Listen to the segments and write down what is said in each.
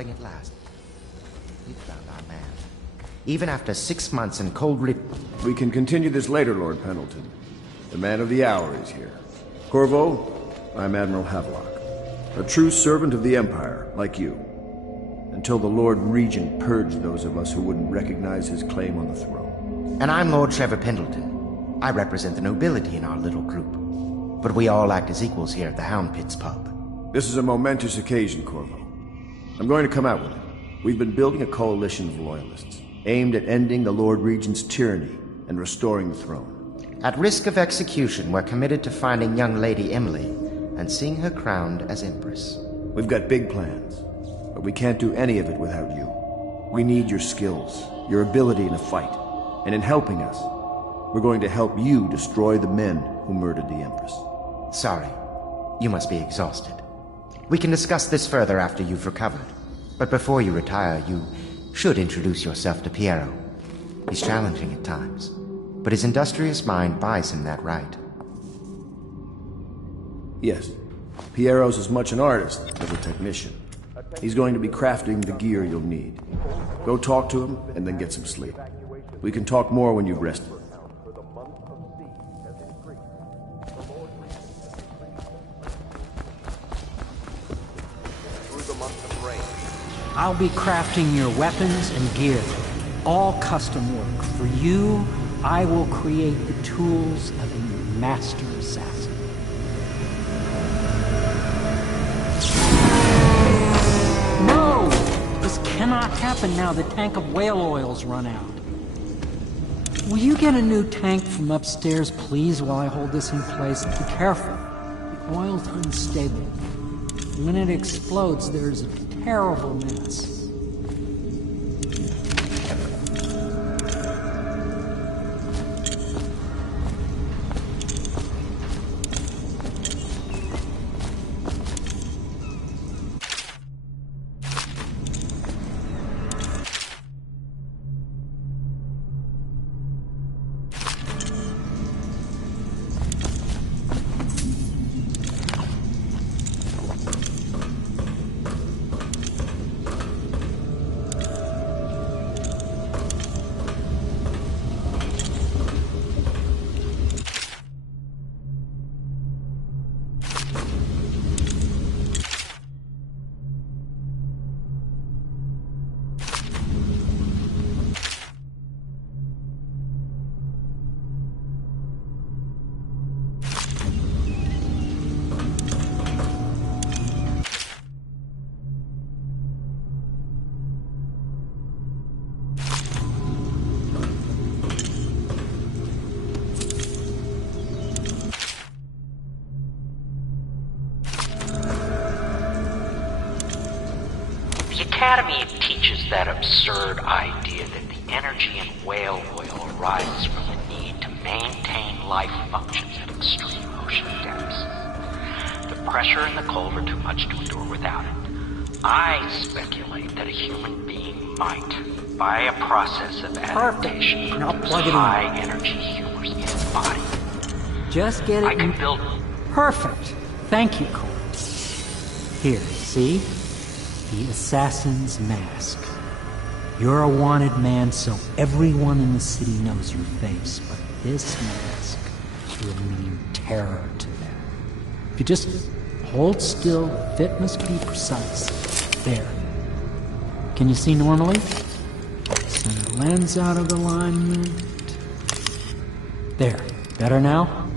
sprouting at last. We've found our man. Even after 6 months in cold We can continue this later, Lord Pendleton. The man of the hour is here. Corvo, I'm Admiral Havelock. A true servant of the Empire, like you. Until the Lord Regent purged those of us who wouldn't recognize his claim on the throne. And I'm Lord Trevor Pendleton. I represent the nobility in our little group. But we all act as equals here at the Hound Pits pub. This is a momentous occasion, Corvo. I'm going to come out with it. We've been building a coalition of loyalists, aimed at ending the Lord Regent's tyranny and restoring the throne. At risk of execution, we're committed to finding young Lady Emily and seeing her crowned as Empress. We've got big plans, but we can't do any of it without you. We need your skills, your ability in a fight, and in helping us, we're going to help you destroy the men who murdered the Empress. Sorry. You must be exhausted. We can discuss this further after you've recovered. But before you retire, you should introduce yourself to Piero. He's challenging at times, but his industrious mind buys him that right. Yes. Piero's as much an artist as a technician. He's going to be crafting the gear you'll need. Go talk to him, and then get some sleep. We can talk more when you've rested. I'll be crafting your weapons and gear. All custom work. For you, I will create the tools of a master assassin. No! This cannot happen now. The tank of whale oil's run out. Will you get a new tank from upstairs, please, while I hold this in place? Be careful. The oil's unstable. When it explodes, there's a terrible mess. The Academy teaches that absurd idea that the energy in whale oil arises from the need to maintain life functions at extreme ocean depths. The pressure in the cold are too much to endure without it. I speculate that a human being might, by a process of adaptation, Now produce plug it in. high-energy humors in its body. Just get it I can in- build... Perfect. Thank you, Cole. Here, see? The assassin's mask. You're a wanted man, so everyone in the city knows your face, but this mask will mean terror to them. If you just hold still, the fit must be precise. There. Can you see normally? Center lens out of alignment. There. Better now?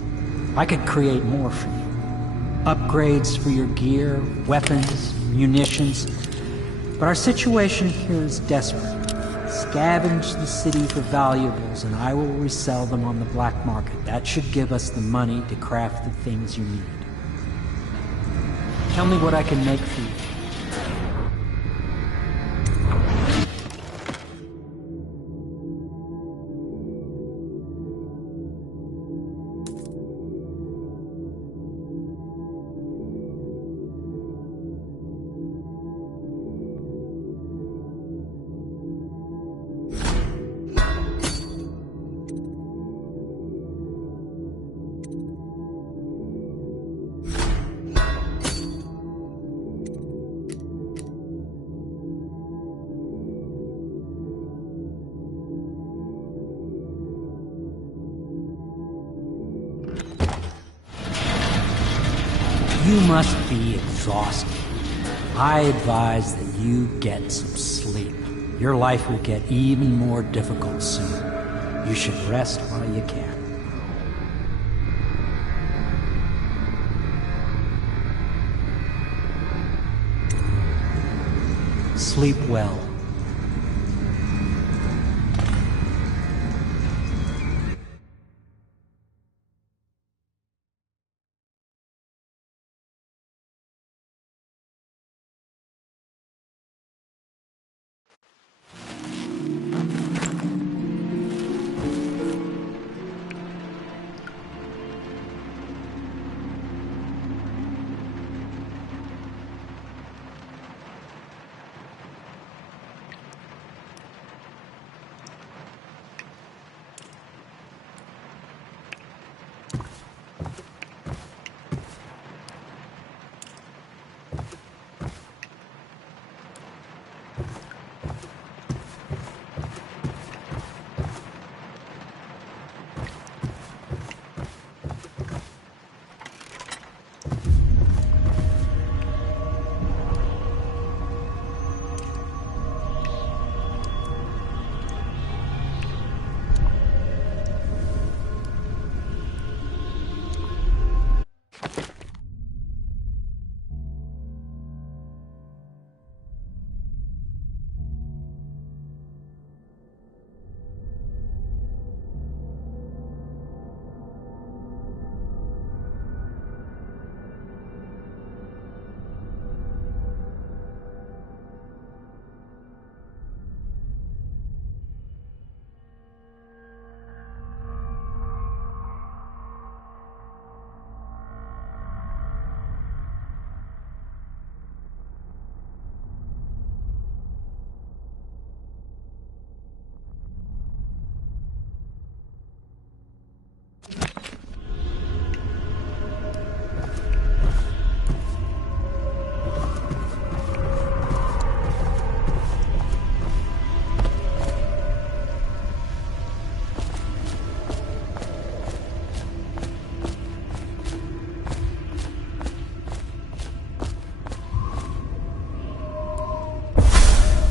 I could create more for you. Upgrades for your gear, weapons, munitions. But our situation here is desperate. Scavenge the city for valuables, and I will resell them on the black market. That should give us the money to craft the things you need. Tell me what I can make for you. You must be exhausted. I advise that you get some sleep. Your life will get even more difficult soon. You should rest while you can. Sleep well.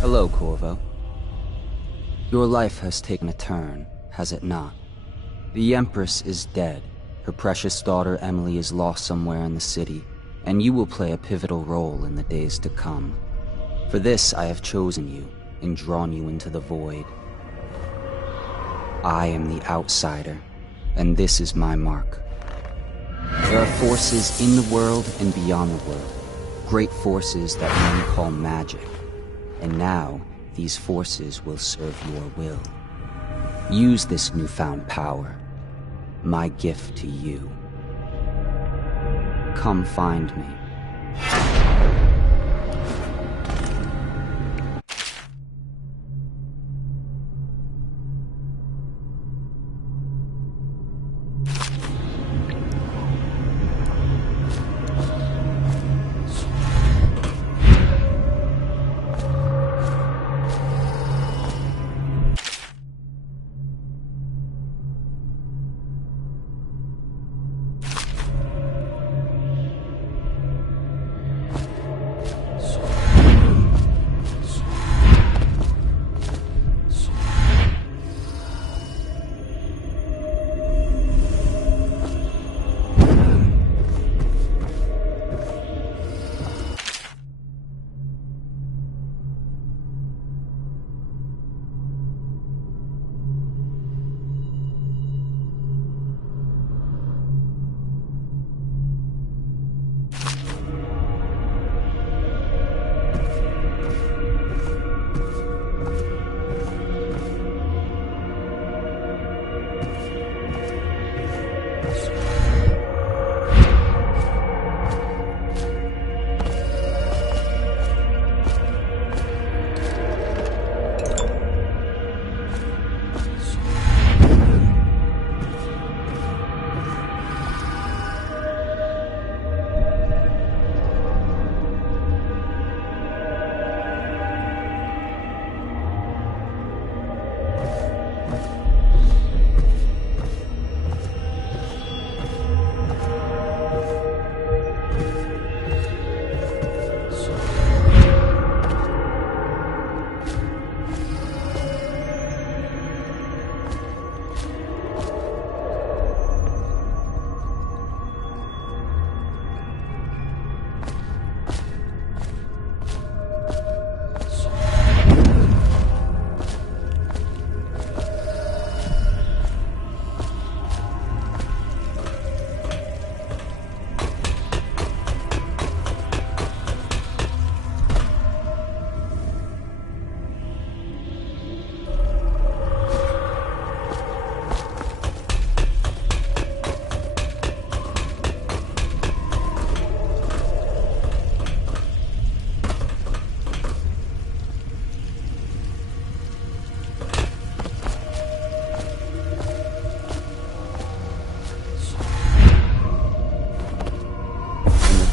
Hello, Corvo. Your life has taken a turn, has it not? The Empress is dead. Her precious daughter Emily is lost somewhere in the city, and you will play a pivotal role in the days to come. For this, I have chosen you and drawn you into the void. I am the outsider, and this is my mark. There are forces in the world and beyond the world, great forces that men call magic. And now, these forces will serve your will. Use this newfound power, my gift to you. Come find me.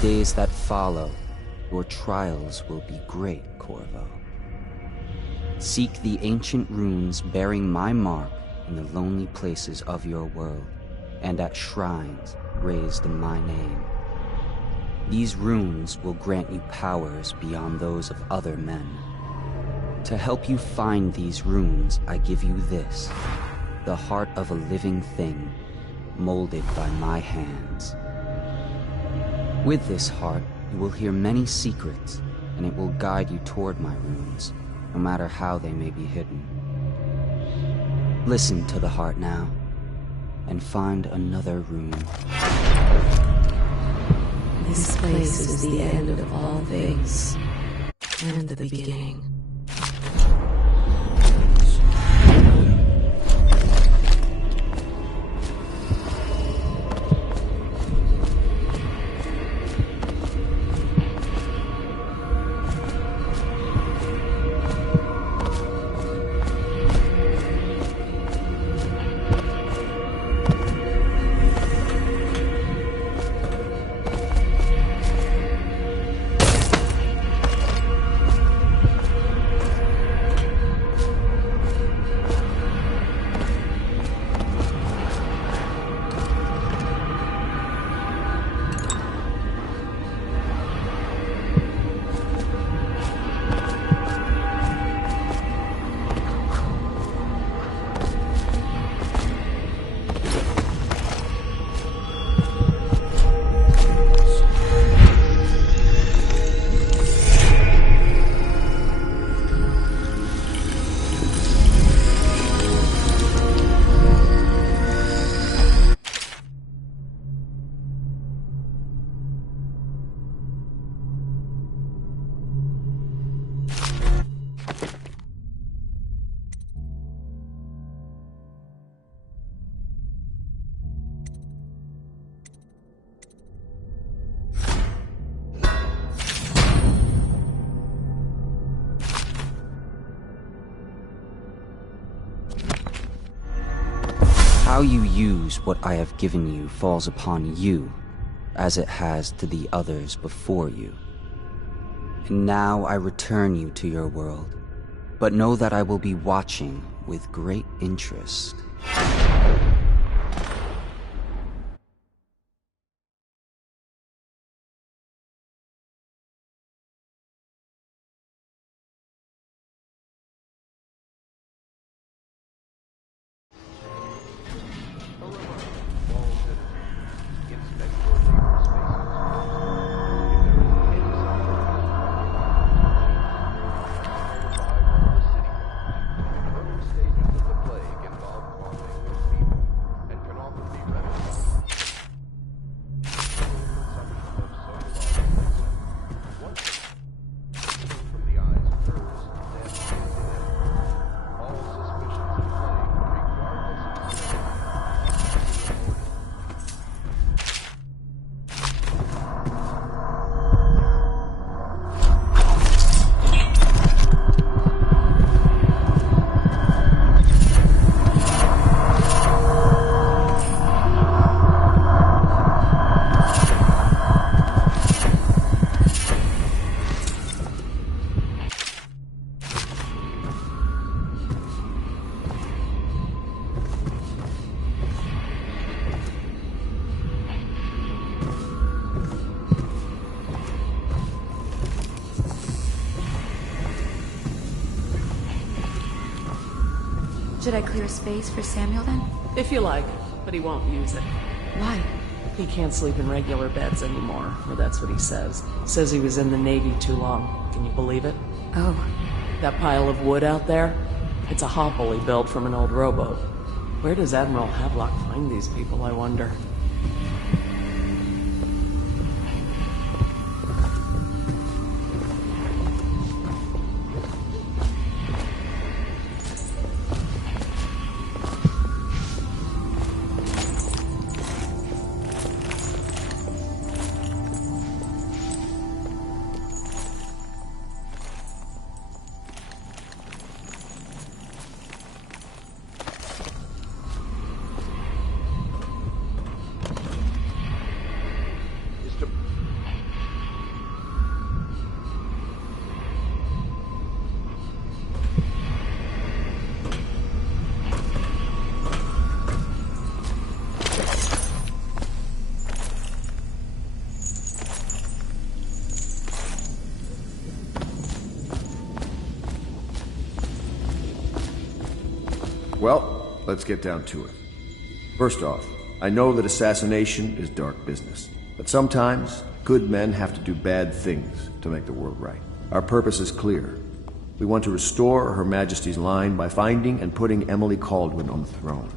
days that follow, your trials will be great, Corvo. Seek the ancient runes bearing my mark in the lonely places of your world, and at shrines raised in my name. These runes will grant you powers beyond those of other men. To help you find these runes, I give you this, the heart of a living thing, molded by my hands. With this heart, you will hear many secrets, and it will guide you toward my runes, no matter how they may be hidden. Listen to the heart now, and find another rune. This place is the end of all things, and the beginning. How you use what I have given you falls upon you, as it has to the others before you. And now I return you to your world, but know that I will be watching with great interest. Should I clear space for Samuel then? If you like, but he won't use it. Why? He can't sleep in regular beds anymore, or that's what he says. Says he was in the Navy too long. Can you believe it? Oh. That pile of wood out there? It's a hovel he built from an old rowboat. Where does Admiral Havelock find these people, I wonder? Well, let's get down to it. First off, I know that assassination is dark business, but sometimes good men have to do bad things to make the world right. Our purpose is clear. We want to restore Her Majesty's line by finding and putting Emily Kaldwin on the throne.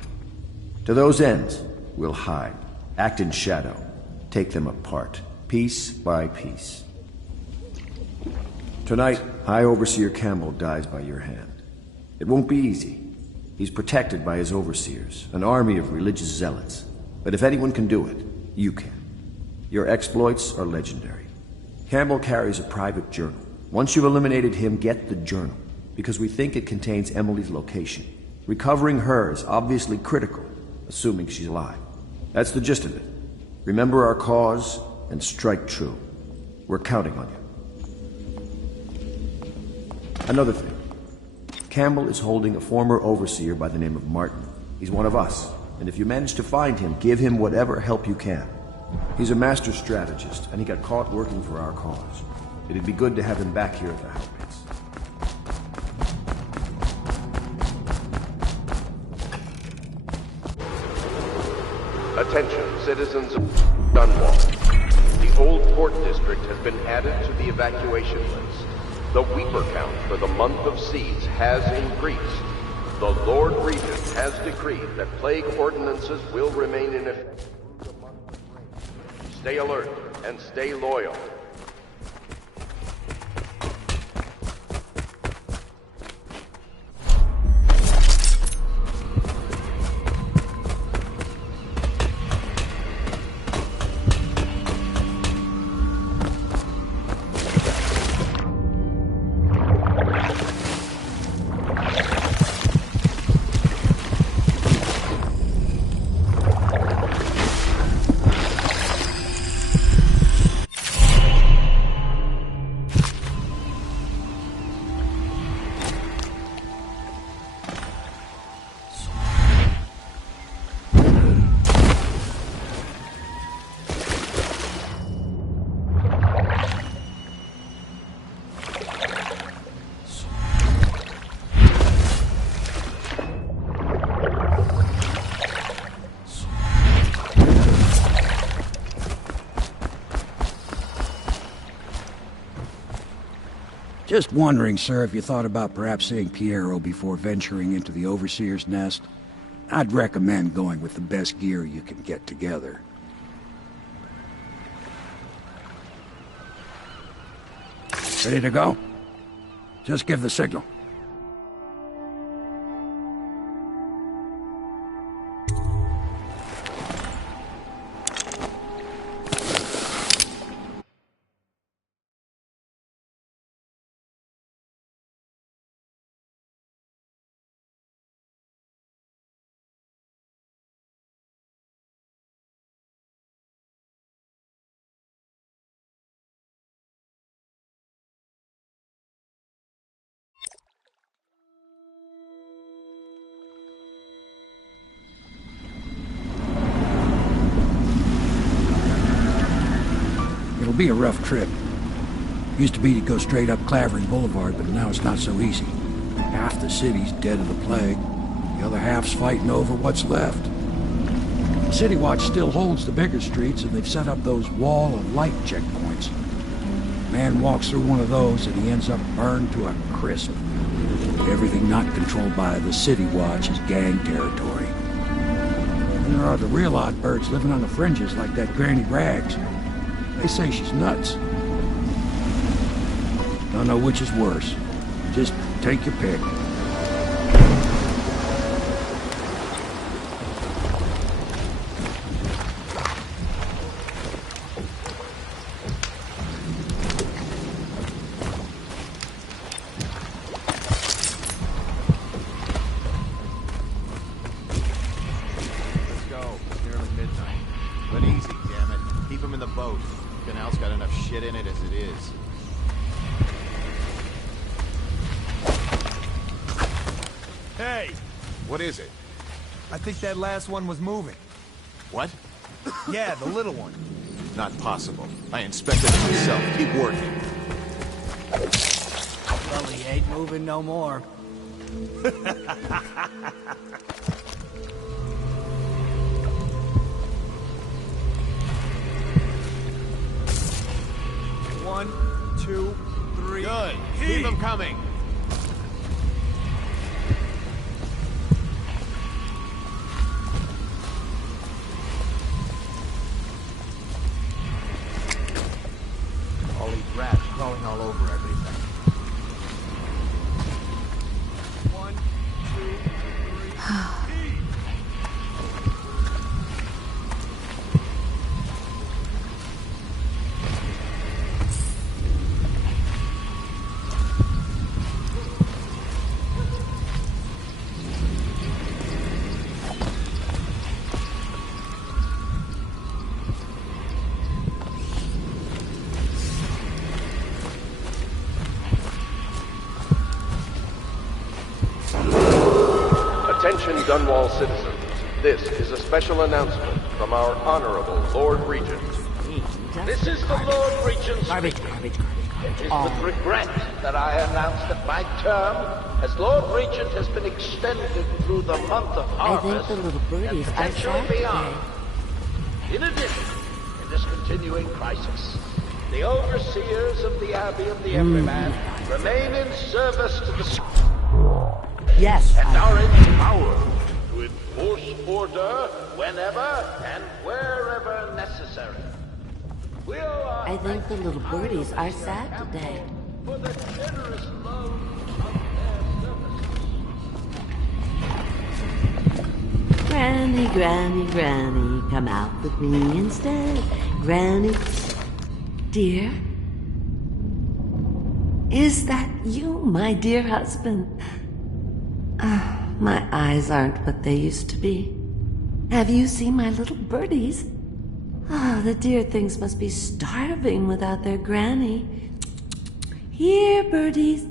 To those ends, we'll hide, act in shadow, take them apart, piece by piece. Tonight, High Overseer Campbell dies by your hand. It won't be easy. He's protected by his overseers, an army of religious zealots. But if anyone can do it, you can. Your exploits are legendary. Campbell carries a private journal. Once you've eliminated him, get the journal, because we think it contains Emily's location. Recovering her is obviously critical, assuming she's alive. That's the gist of it. Remember our cause, and strike true. We're counting on you. Another thing. Campbell is holding a former overseer by the name of Martin. He's one of us, and if you manage to find him, give him whatever help you can. He's a master strategist, and he got caught working for our cause. It'd be good to have him back here at the house base. Attention, citizens of Dunwall. The Old Port District has been added to the evacuation list. The Weeper count for the month of siege has increased. The Lord Regent has decreed that plague ordinances will remain in effect. Stay alert and stay loyal. Just wondering, sir, if you thought about perhaps seeing Piero before venturing into the Overseer's nest. I'd recommend going with the best gear you can get together. Ready to go? Just give the signal. It'll be a rough trip. Used to be to go straight up Clavering Boulevard, but now it's not so easy. Half the city's dead of the plague. The other half's fighting over what's left. City Watch still holds the bigger streets, and they've set up those wall of light checkpoints. A man walks through one of those, and he ends up burned to a crisp. Everything not controlled by the City Watch is gang territory. And there are the real odd birds living on the fringes like that Granny Rags. They say she's nuts. Don't know which is worse. Just take your pick. Let's go. It's nearly midnight. But easy, damn it. Keep him in the boat. Canal's got enough shit in it as it is. Hey! What is it? I think that last one was moving. What? Yeah, the little one. Not possible. I inspected it myself. Keep working. Well, he ain't moving no more. One, two, three. Good. Keep them coming. All these rats crawling all over everything. One, two, three. Attention Dunwall citizens. This is a special announcement from our Honorable Lord Regent. This is the Lord Regent. Garbage. It is with regret that I announce that my term as Lord Regent has been extended through the month of harvest the little birdies and are potentially sad beyond. In addition, in this continuing crisis, the overseers of the Abbey of the Everyman remain in service to the Yes. and are empowered to enforce order whenever and wherever necessary. I think the little birdies are sad today. For the generous loan of their services. Granny, come out with me instead. Granny, dear? Is that you, my dear husband? My eyes aren't what they used to be. Have you seen my little birdies? The dear things must be starving without their granny. Here, birdies.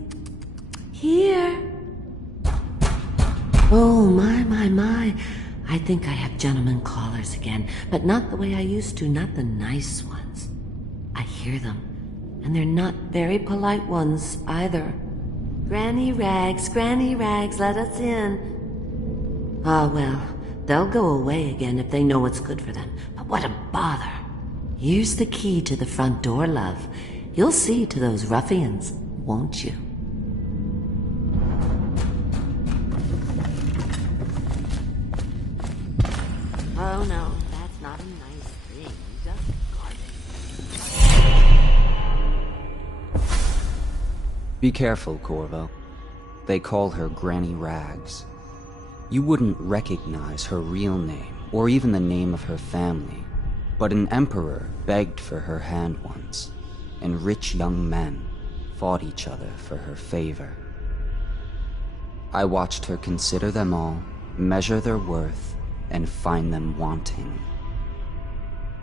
Here. Oh, my. I think I have gentlemen callers again, but not the way I used to, not the nice ones. I hear them, and they're not very polite ones either. Granny Rags, let us in. Well, they'll go away again if they know what's good for them. But what a bother. Here's the key to the front door, love. You'll see to those ruffians, won't you? Oh no, that's not a nice thing. Just garbage. Be careful, Corvo. They call her Granny Rags. You wouldn't recognize her real name, or even the name of her family, but an emperor begged for her hand once, and rich young men fought each other for her favor. I watched her consider them all, measure their worth, and find them wanting.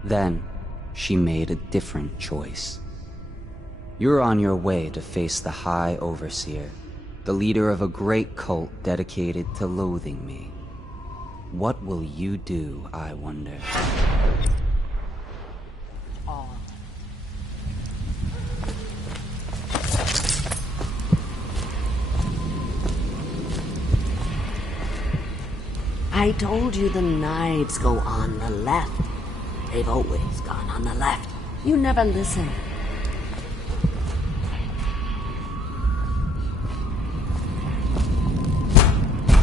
Then, she made a different choice. You're on your way to face the High Overseer, the leader of a great cult dedicated to loathing me. What will you do, I wonder? I told you the knives go on the left. They've always gone on the left. You never listen.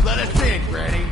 Let us in, Granny.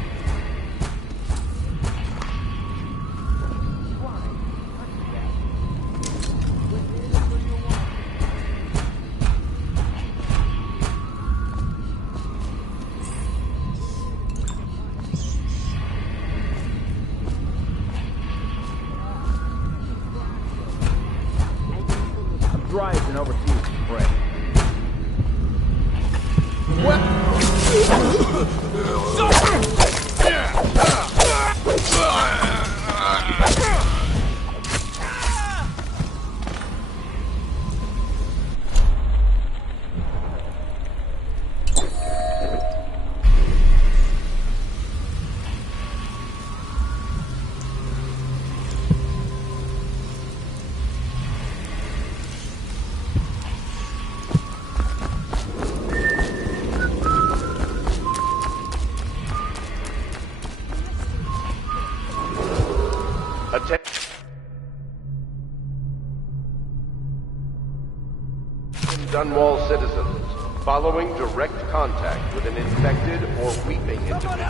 Dunwall citizens, following direct contact with an infected or weeping individual,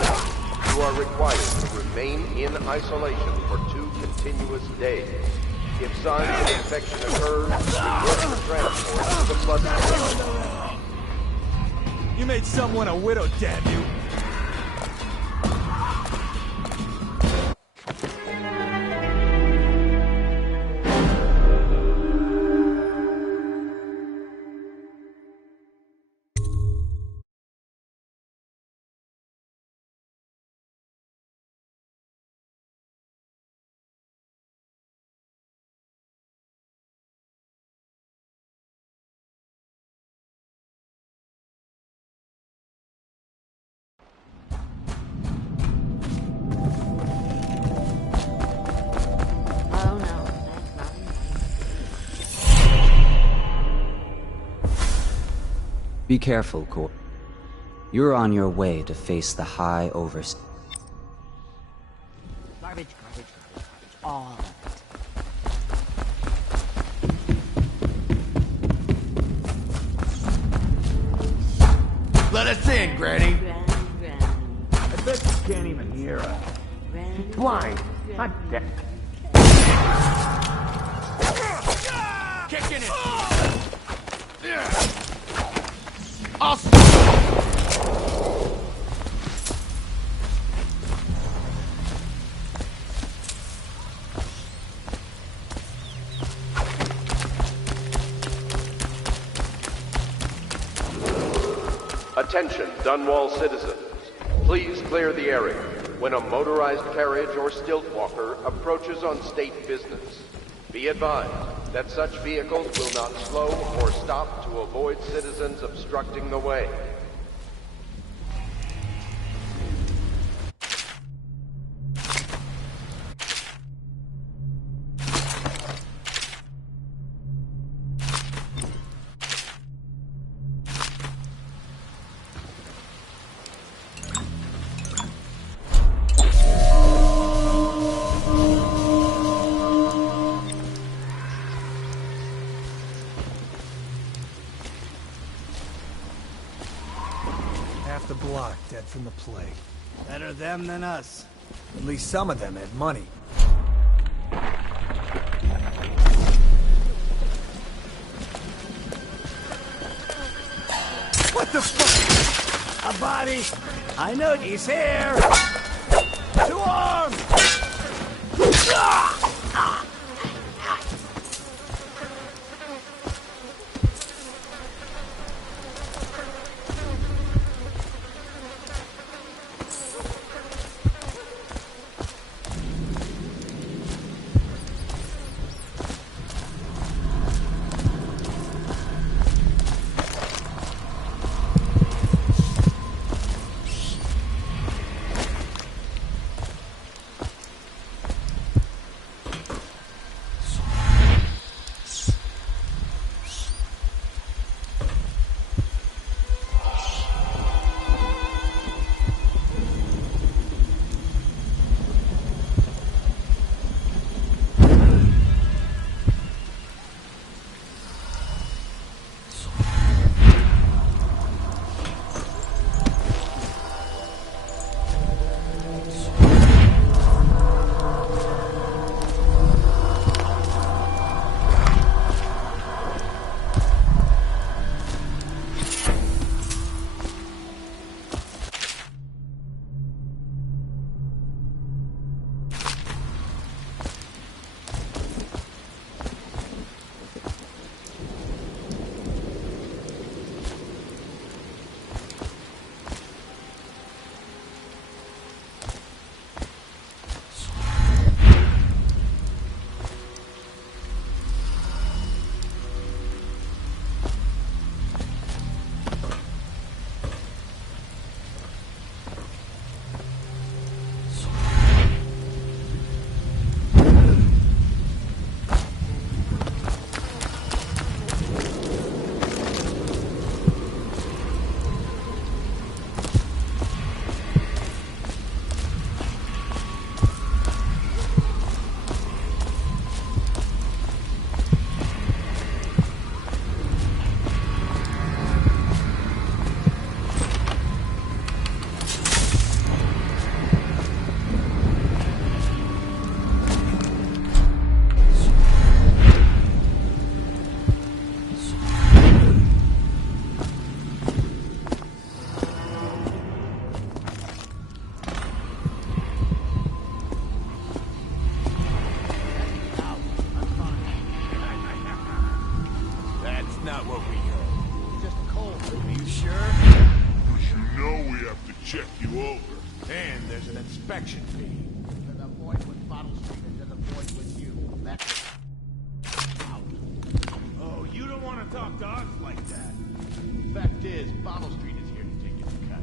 you are required to remain in isolation for 2 continuous days. If signs of infection occur, report for transport to the Blood. You made someone a widow, damn you! Be careful, Cor. You're on your way to face the High Overseer. Garbage, garbage, garbage, garbage. All of it. Let us in, Granny! Granny. I bet you can't even hear us. She's blind, not deaf. Kicking it! Attention, Dunwall citizens. Please clear the area when a motorized carriage or stilt walker approaches on state business. Be advised that such vehicles will not slow or stop to avoid citizens obstructing the way. Half the block dead from the plague. Better them than us. At least some of them had money. What the fuck? A body! I know he's here! To arms! there's an inspection fee. To the void with Bottle Street and to the void with you. That's out. Oh, you don't want to talk to us like that. Fact is, Bottle Street is here to take its cut.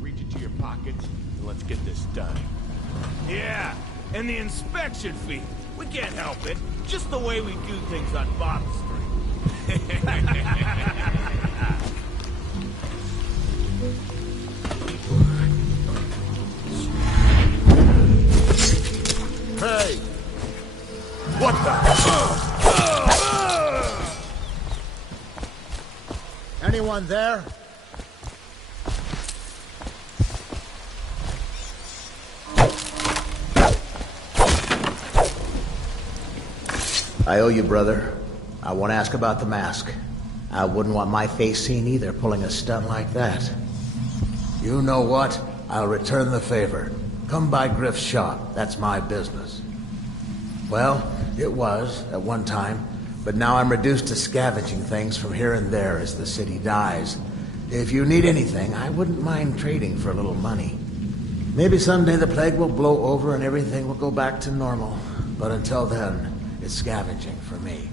Reach into your pockets and let's get this done. Yeah, and the inspection fee. We can't help it. Just the way we do things on Bottle Street. Hey! What the? Anyone there? I owe you, brother. I want to ask about the mask. I wouldn't want my face seen either, pulling a stunt like that. You know what? I'll return the favor. Come by Griff's shop. That's my business. Well, it was, at one time, but now I'm reduced to scavenging things from here and there as the city dies. If you need anything, I wouldn't mind trading for a little money. Maybe someday the plague will blow over and everything will go back to normal. But until then, it's scavenging for me.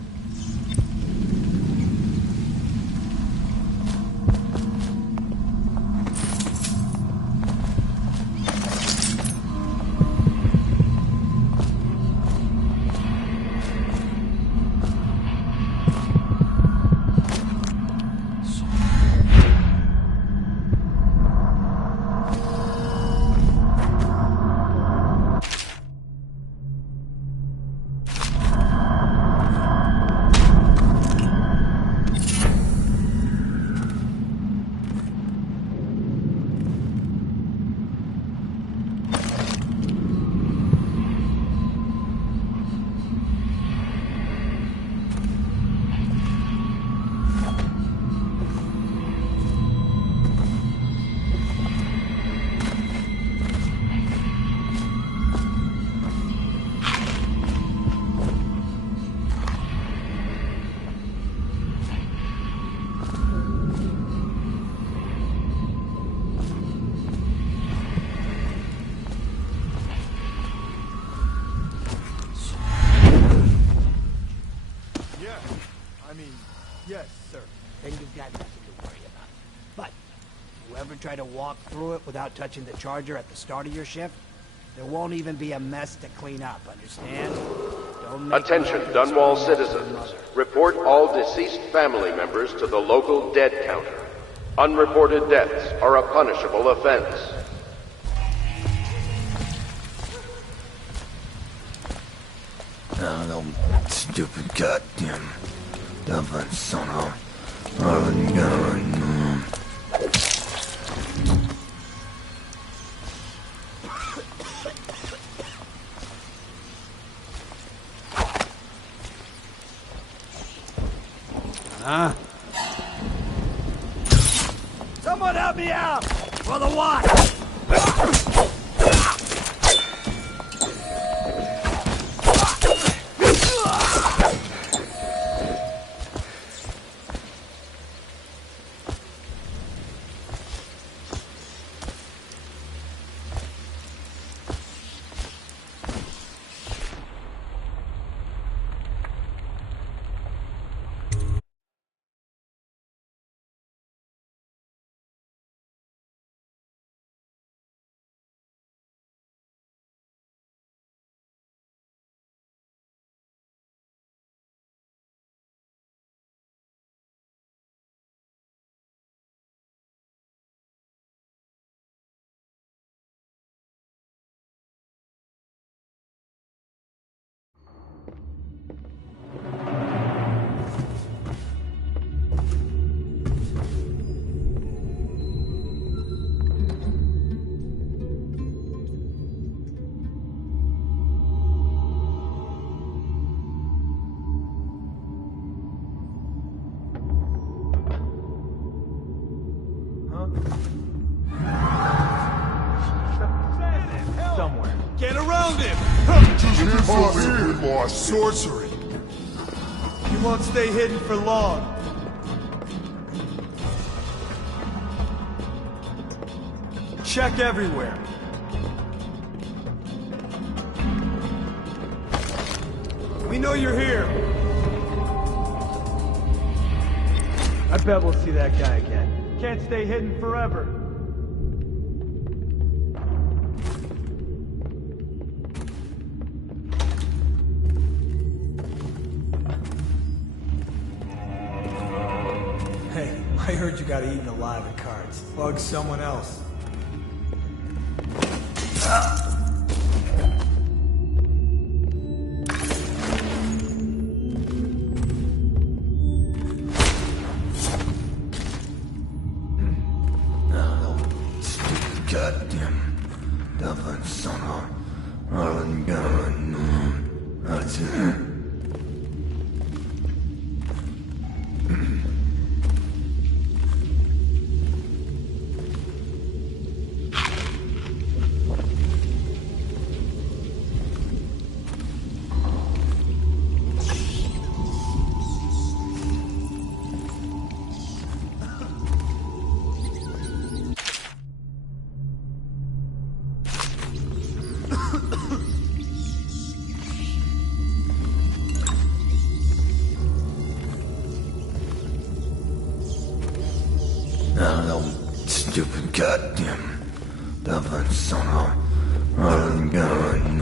Yes, sir. Then you've got nothing to worry about. But, you ever try to walk through it without touching the charger at the start of your shift? There won't even be a mess to clean up, understand? Don't make Attention, Dunwall citizens. Report all deceased family members to the local dead counter. Unreported deaths are a punishable offense. No, stupid goddamn dumb son of... Huh? Someone help me out! For the watch! Somewhere. Get around him! Impossible more sorcery. He won't stay hidden for long. Check everywhere. me know you're here. I bet we'll see that guy again. Can't stay hidden forever. Hey, I heard you got eaten alive at cards. Bug someone else. Goddamn Dublin son of Arlen Garland. That's it. Stupid goddamn Dublin son of Arlen Garland.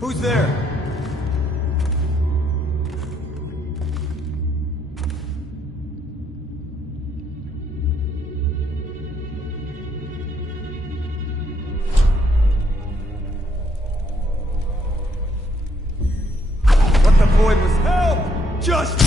Who's there? The void was help! Just...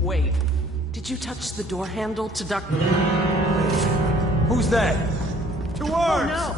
Wait, did you touch the door handle to duck? Who's that? To arms! Oh,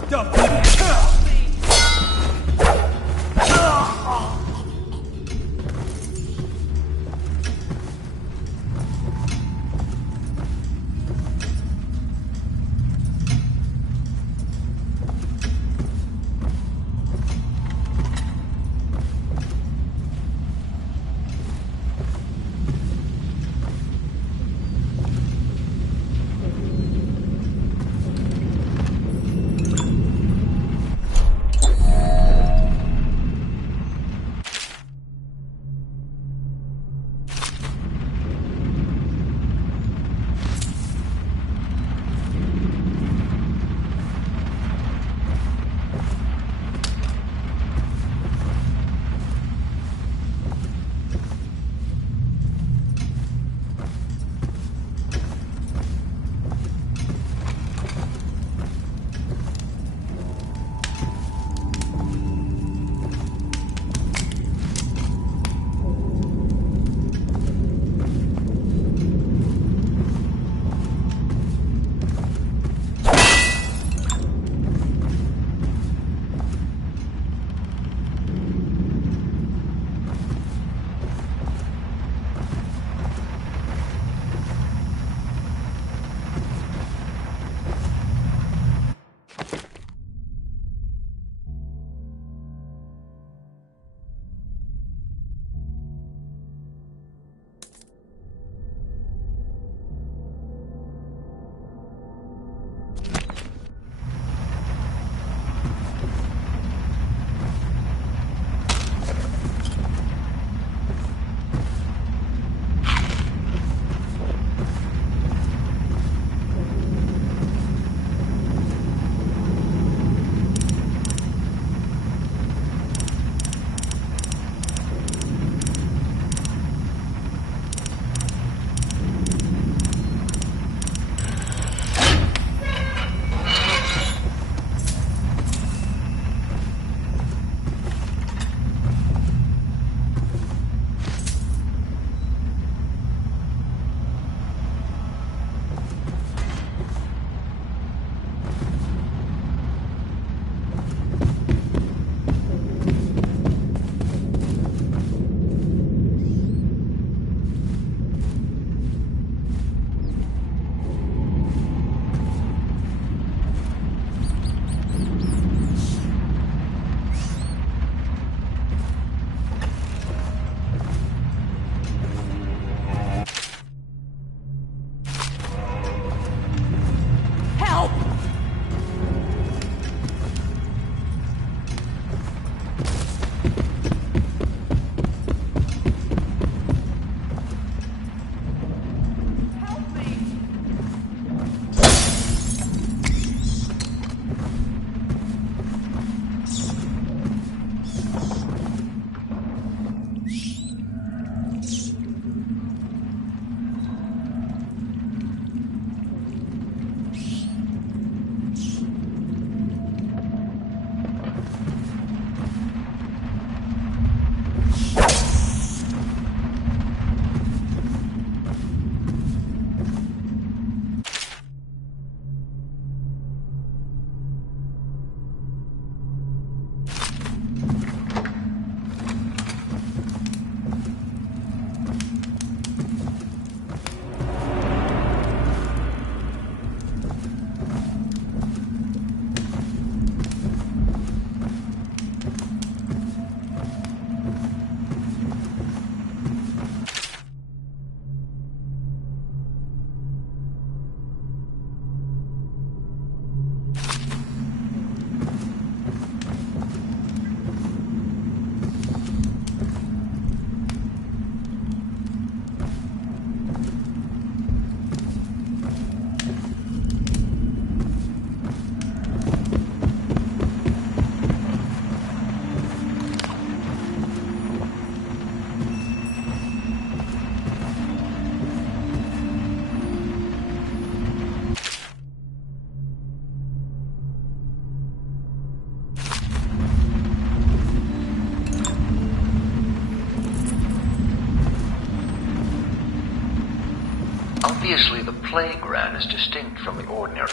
Obviously, the plague rat is distinct from the ordinary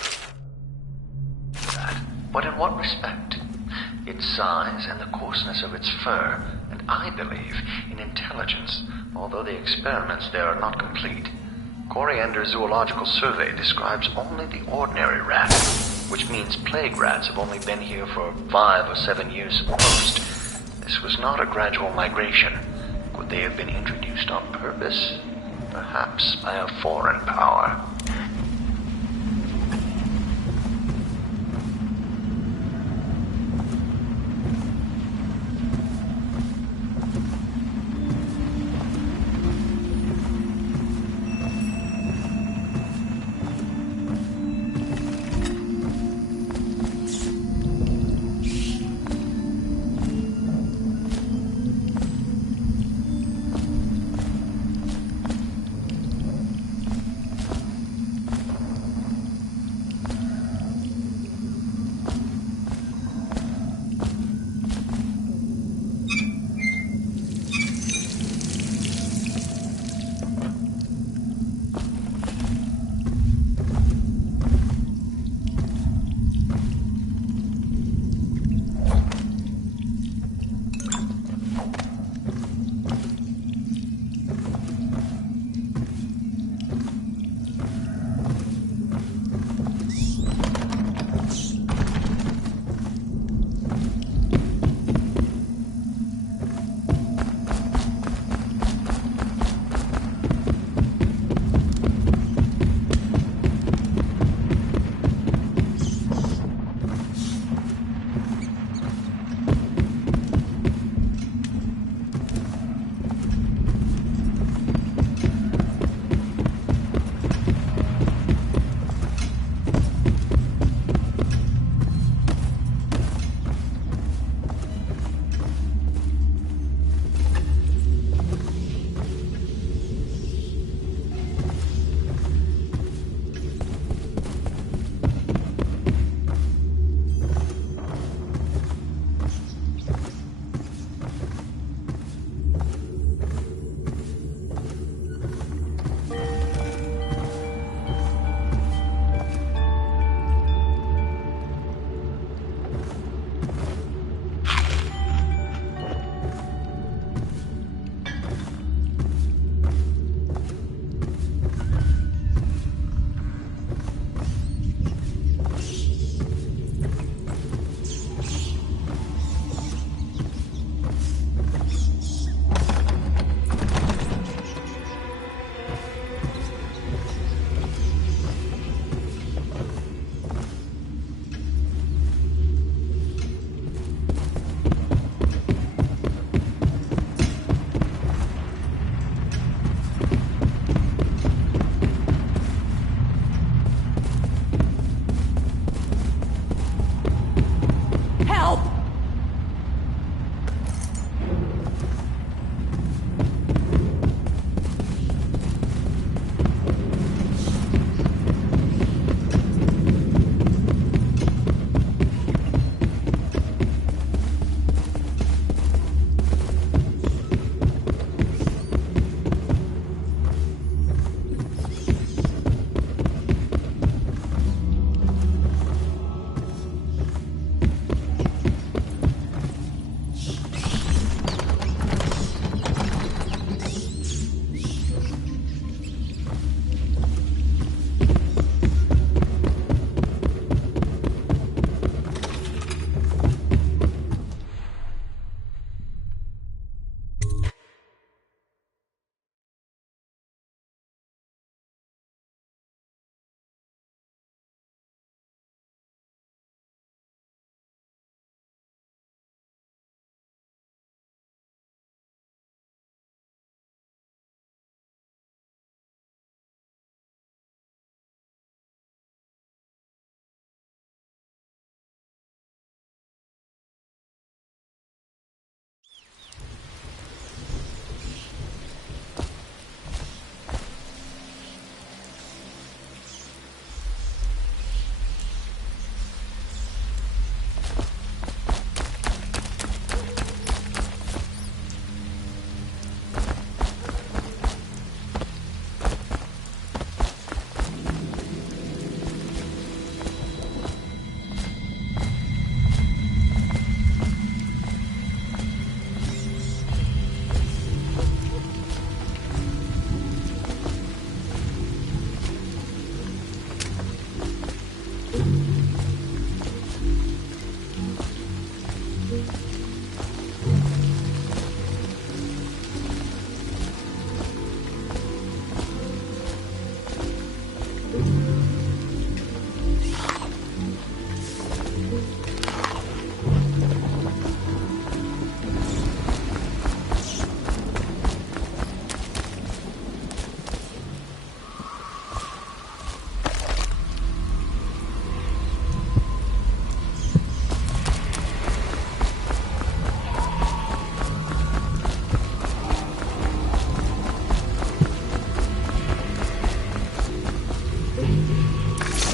rat, but in what respect? Its size and the coarseness of its fur, and I believe in intelligence, although the experiments there are not complete. Coriander's zoological survey describes only the ordinary rat, which means plague rats have only been here for 5 or 7 years at most. This was not a gradual migration. Could they have been introduced on purpose? Perhaps by a foreign power.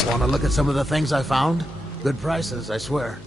Want to look at some of the things I found? Good prices, I swear.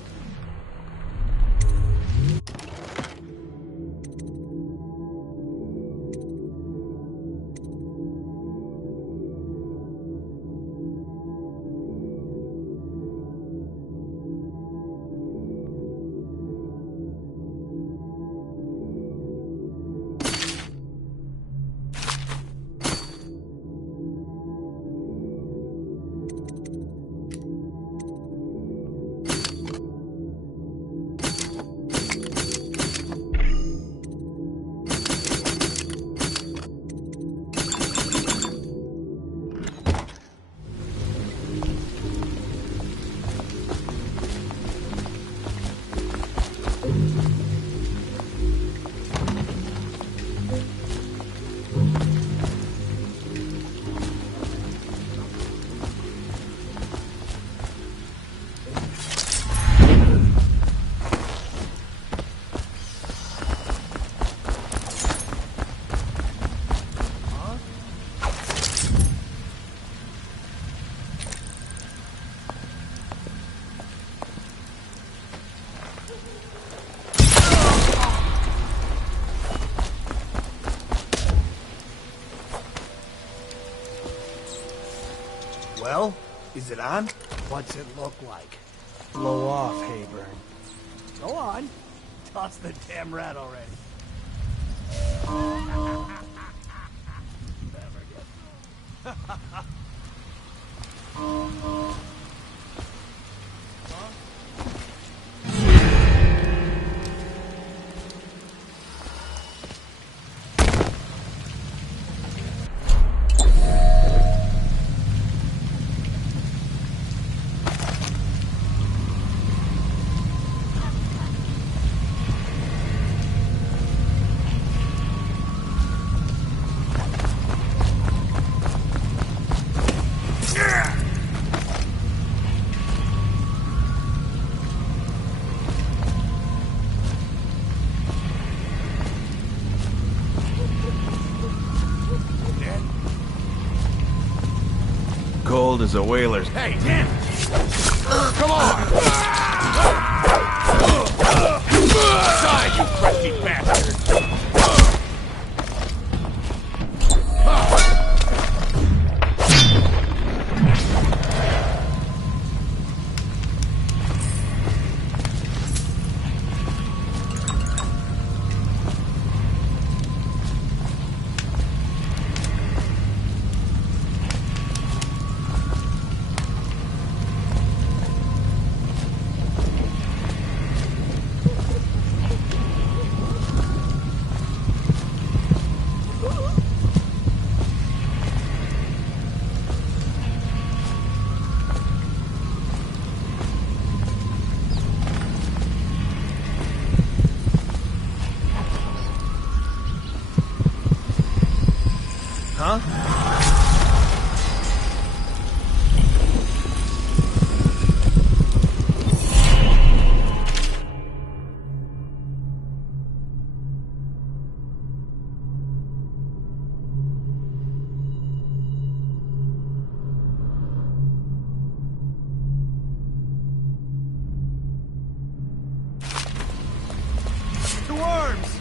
Well, is it on? What's it look like? Blow off, Hayburn. Go on. Toss the damn rat already. Cold as a whaler's. Hey, damn! Come on! Die, you crusty bastard! Huh? The worms!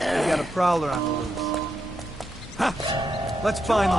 We got a prowler on the loose. Ha! Let's find the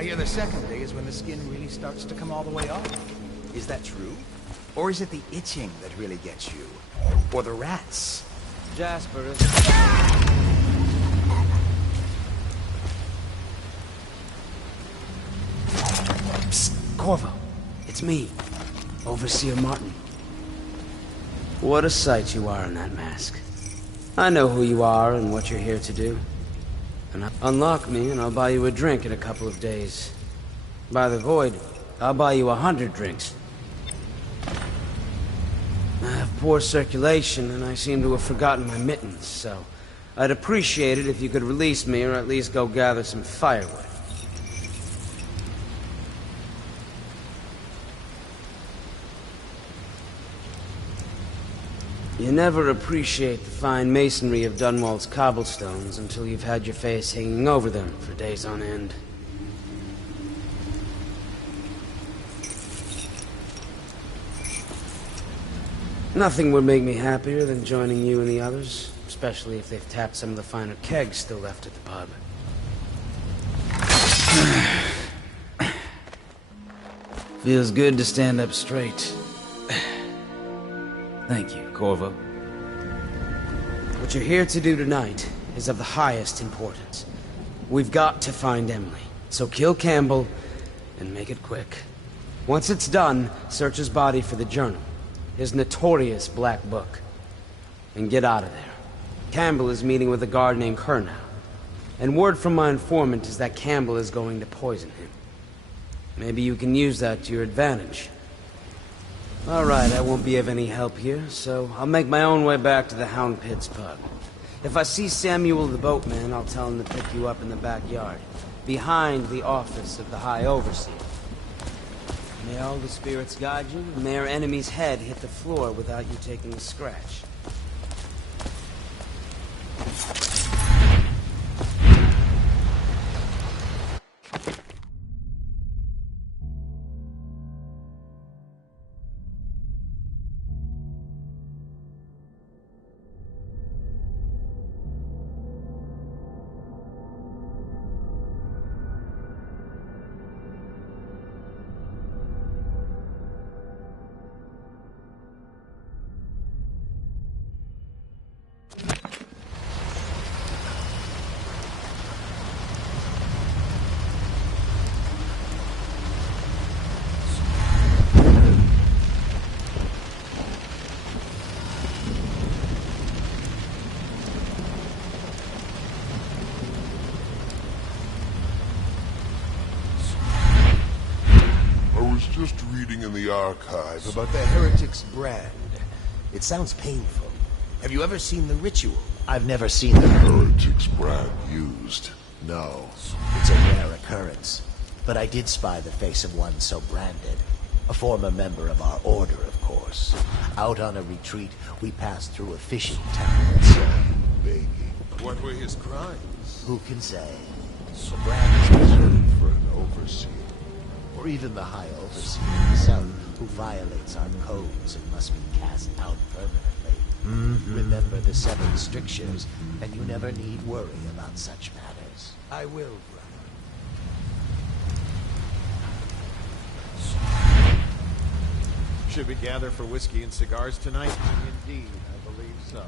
I hear the second day is when the skin really starts to come all the way off. Is that true? Or is it the itching that really gets you? Or the rats? Jasper is... Psst, Corvo. It's me, Overseer Martin. What a sight you are in that mask. I know who you are and what you're here to do. And unlock me and I'll buy you a drink in a couple of days. By the void, I'll buy you 100 drinks. I have poor circulation and I seem to have forgotten my mittens, so I'd appreciate it if you could release me or at least go gather some firewood. You never appreciate the fine masonry of Dunwall's cobblestones until you've had your face hanging over them for days on end. Nothing would make me happier than joining you and the others, especially if they've tapped some of the finer kegs still left at the pub. Feels good to stand up straight. Thank you, Corvo. What you're here to do tonight is of the highest importance. We've got to find Emily, so kill Campbell and make it quick. Once it's done, search his body for the journal, his notorious black book, and get out of there. Campbell is meeting with a guard named Kernow, and word from my informant is that Campbell is going to poison him. Maybe you can use that to your advantage. Alright, I won't be of any help here, so I'll make my own way back to the Hound Pits pub. If I see Samuel the boatman, I'll tell him to pick you up in the backyard, behind the office of the High Overseer. May all the spirits guide you, and may our enemy's head hit the floor without you taking a scratch. Just reading in the archive about the heretic's brand. It sounds painful. Have you ever seen the ritual? I've never seen the heretic's brand used. No. It's a rare occurrence. But I did spy the face of one so branded. A former member of our order, of course. Out on a retreat, we passed through a fishing town and saw begging. What were his crimes? Who can say? The brand is reserved for an overseer. Or even the High Overseer himself, who violates our codes and must be cast out permanently. Remember the 7 strictures, and you never need worry about such matters. I will, brother. Should we gather for whiskey and cigars tonight? Indeed, I believe so.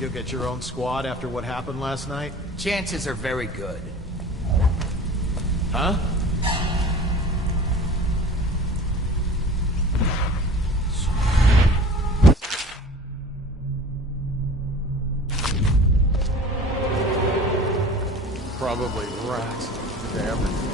You'll get your own squad after what happened last night? Chances are very good. Huh? Probably rats. Damn.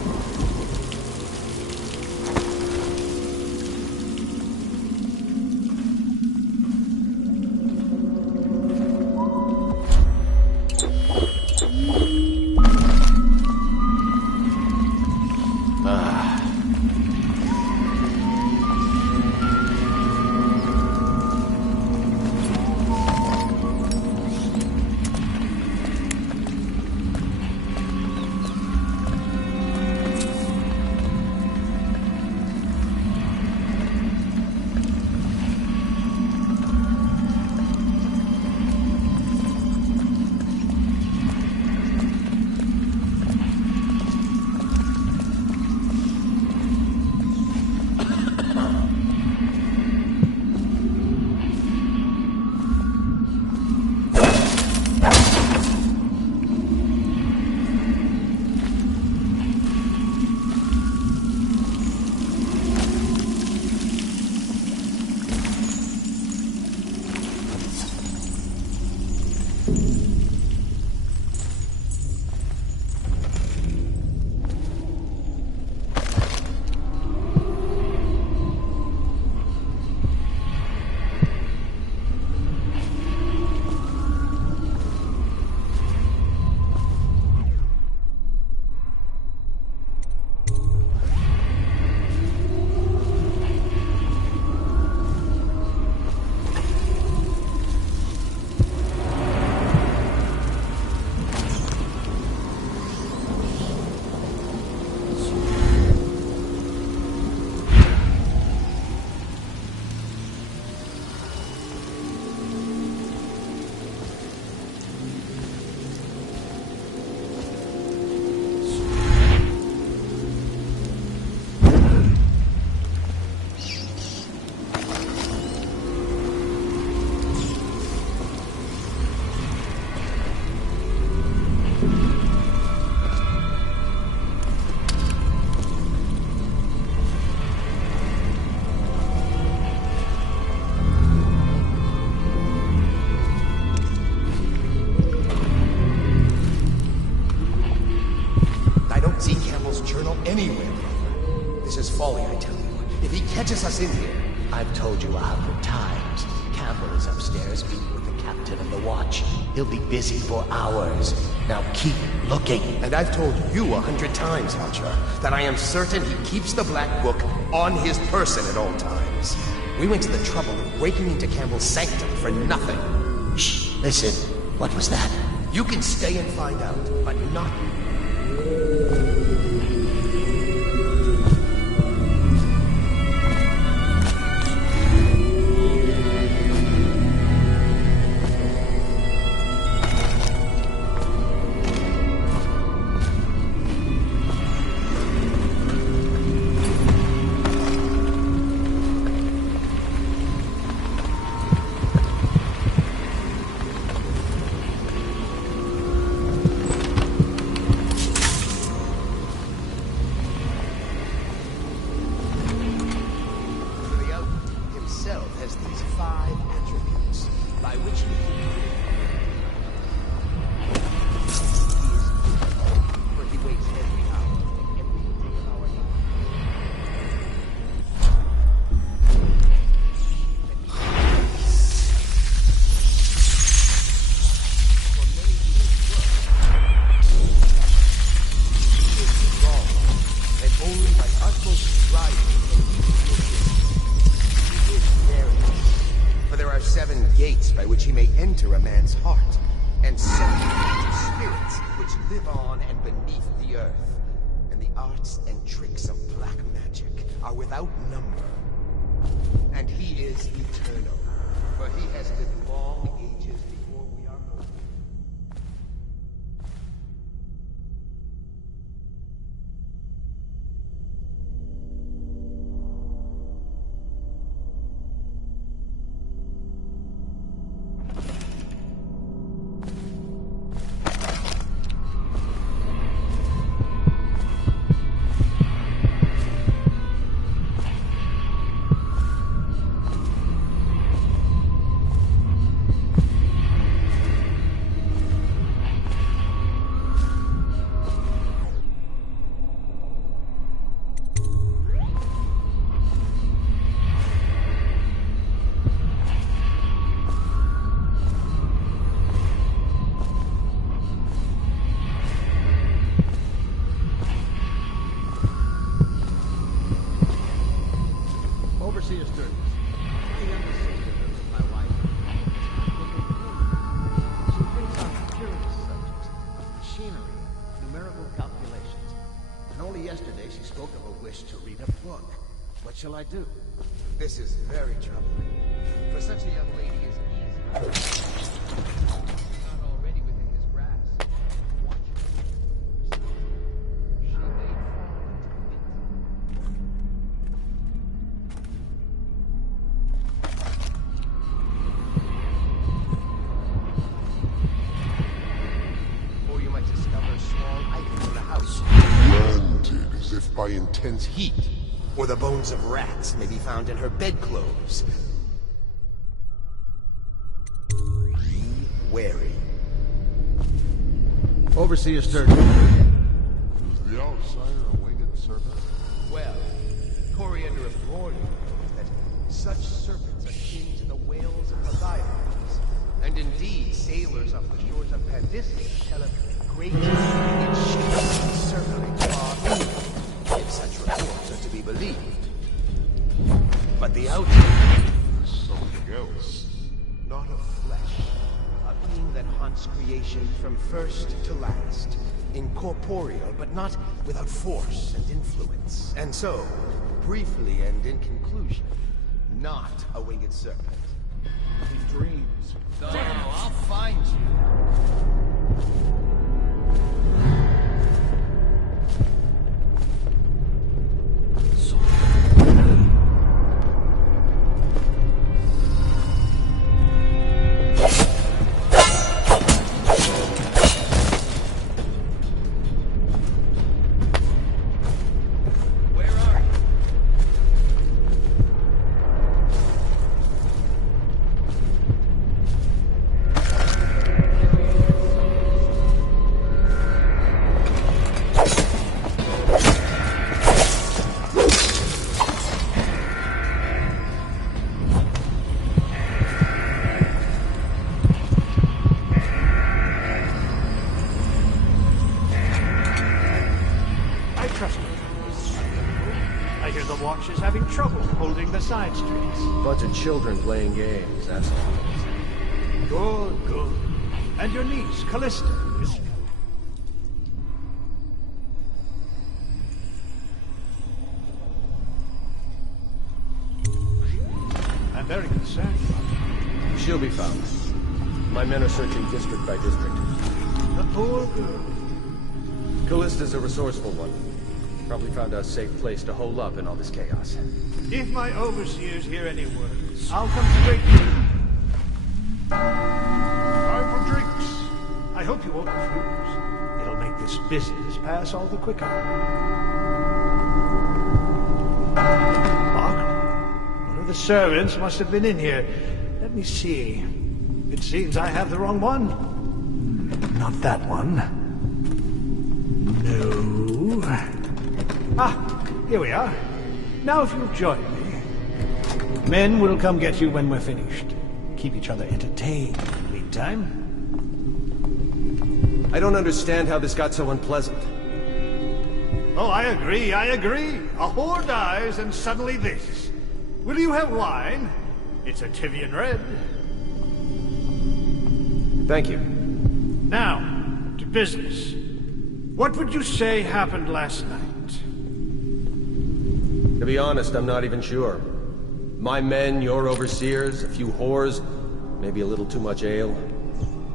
This is folly, I tell you. If he catches us in here... I've told you 100 times. Campbell is upstairs meeting with the captain of the watch. He'll be busy for hours. Now keep looking. And I've told you 100 times, Archer, that I am certain he keeps the Black Book on his person at all times. We went to the trouble of breaking into Campbell's sanctum for nothing. Shh, listen. What was that? You can stay and find out, but not... by which he may enter a man's heart, and 7 spirits which live on and beneath the earth. And the arts and tricks of black magic are without number. And he is eternal, for he has lived long ages before we are born. machinery, numerical calculations. And only yesterday she spoke of a wish to read a book. What shall I do? This is very troubling. For such a young lady as Eve, not already within his grasp. Watch her. She may fall into it. Or you might discover small items in the house. Branded as if by intense heat. Or the bones of rats may be found in her bedclothes. Be wary. Overseer Sturgeon. Is the outsider a winged serpent? Well, Coriander informed me that such serpents are akin to the whales of Leviathans. And indeed, sailors off the shores of Pandyssia tell of great three-legged ships circling far inland, if such reports are to be believed. But the outsider is something else. not of flesh, a being that haunts creation from first to last, incorporeal, but not without force and influence. And so, briefly and in conclusion, not a winged serpent. In dreams. No, I'll find you. Watch is having trouble holding the side streets. Bunch of children playing games, that's all. Good, good. And your niece, Callista, is... I'm very concerned about her. She'll be found. My men are searching district by district. The poor girl. Callista's a resourceful one. Probably found a safe place to hole up in all this chaos. If my overseers hear any words, I'll come straight to you. Time for drinks. I hope you won't refuse. It'll make this business pass all the quicker. Mark, one of the servants must have been in here. Let me see. It seems I have the wrong one. Not that one. No. Ah, here we are. Now if you'll join me. Men will come get you when we're finished. Keep each other entertained in the meantime. I don't understand how this got so unpleasant. Oh, I agree. A whore dies and suddenly this. Will you have wine? It's a Tivian red. Thank you. Now, to business. What would you say happened last night? To be honest, I'm not even sure. My men, your overseers, a few whores, maybe a little too much ale.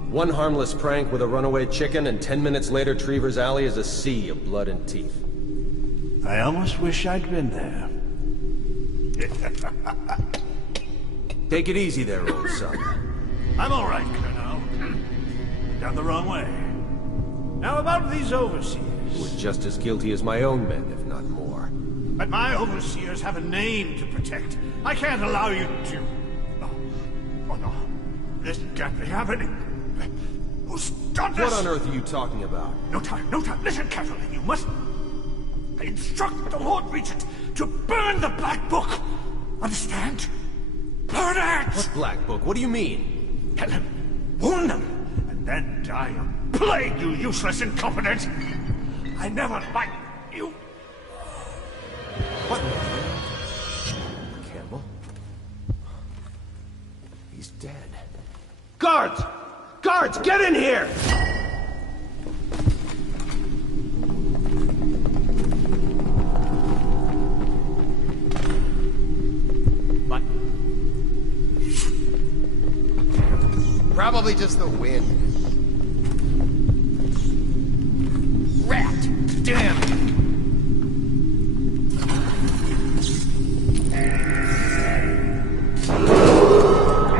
One harmless prank with a runaway chicken, and 10 minutes later, Trevor's Alley is a sea of blood and teeth. I almost wish I'd been there. Take it easy there, old son. I'm all right, Colonel. Down the wrong way. Now about these overseers. Who are just as guilty as my own men, if not more. But my overseers have a name to protect. I can't allow you to... Oh no. This can't be happening. Who's done this? What on earth are you talking about? No time. Listen carefully. You must... I instruct the Lord Regent to burn the Black Book. Understand? Burn it! What Black Book? What do you mean? Tell him. Warn them. And then die of plague, you useless incompetent. I never liked you. What? Campbell? He's dead. Guards! Guards, get in here! does the wind? Rat! Damn it!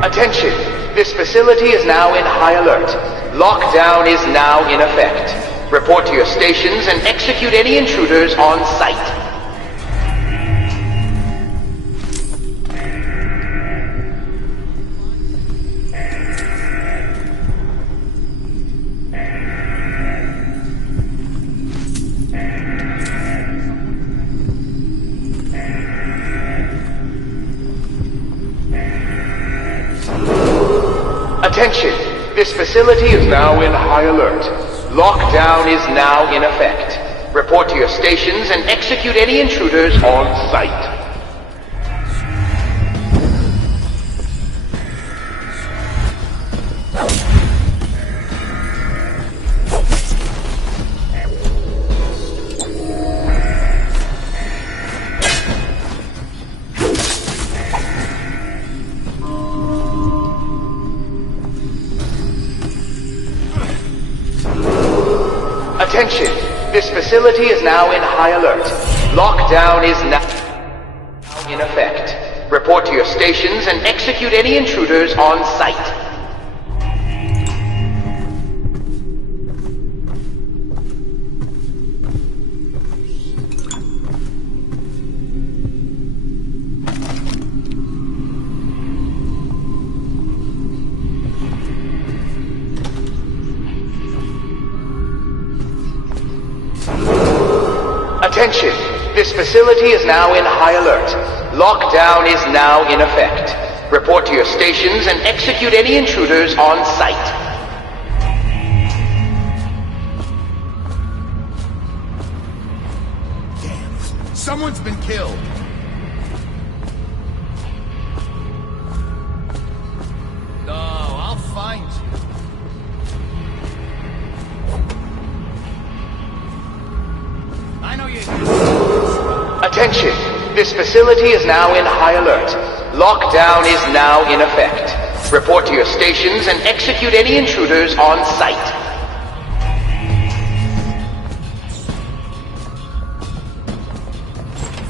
Attention! This facility is now in high alert. Lockdown is now in effect. Report to your stations and execute any intruders on site. Attention! This facility is now in high alert. Lockdown is now in effect. Report to your stations and execute any intruders on site. Attention! This facility is now in high alert. Lockdown is now in effect. Report to your stations and execute any intruders on site. Attention! This facility is now in high alert. Lockdown is now in effect. Report to your stations and execute any intruders on site. Damn, someone's been killed. No, I'll find you. I know you. Attention! This facility is now in high alert. Lockdown is now in effect. Report to your stations and execute any intruders on site.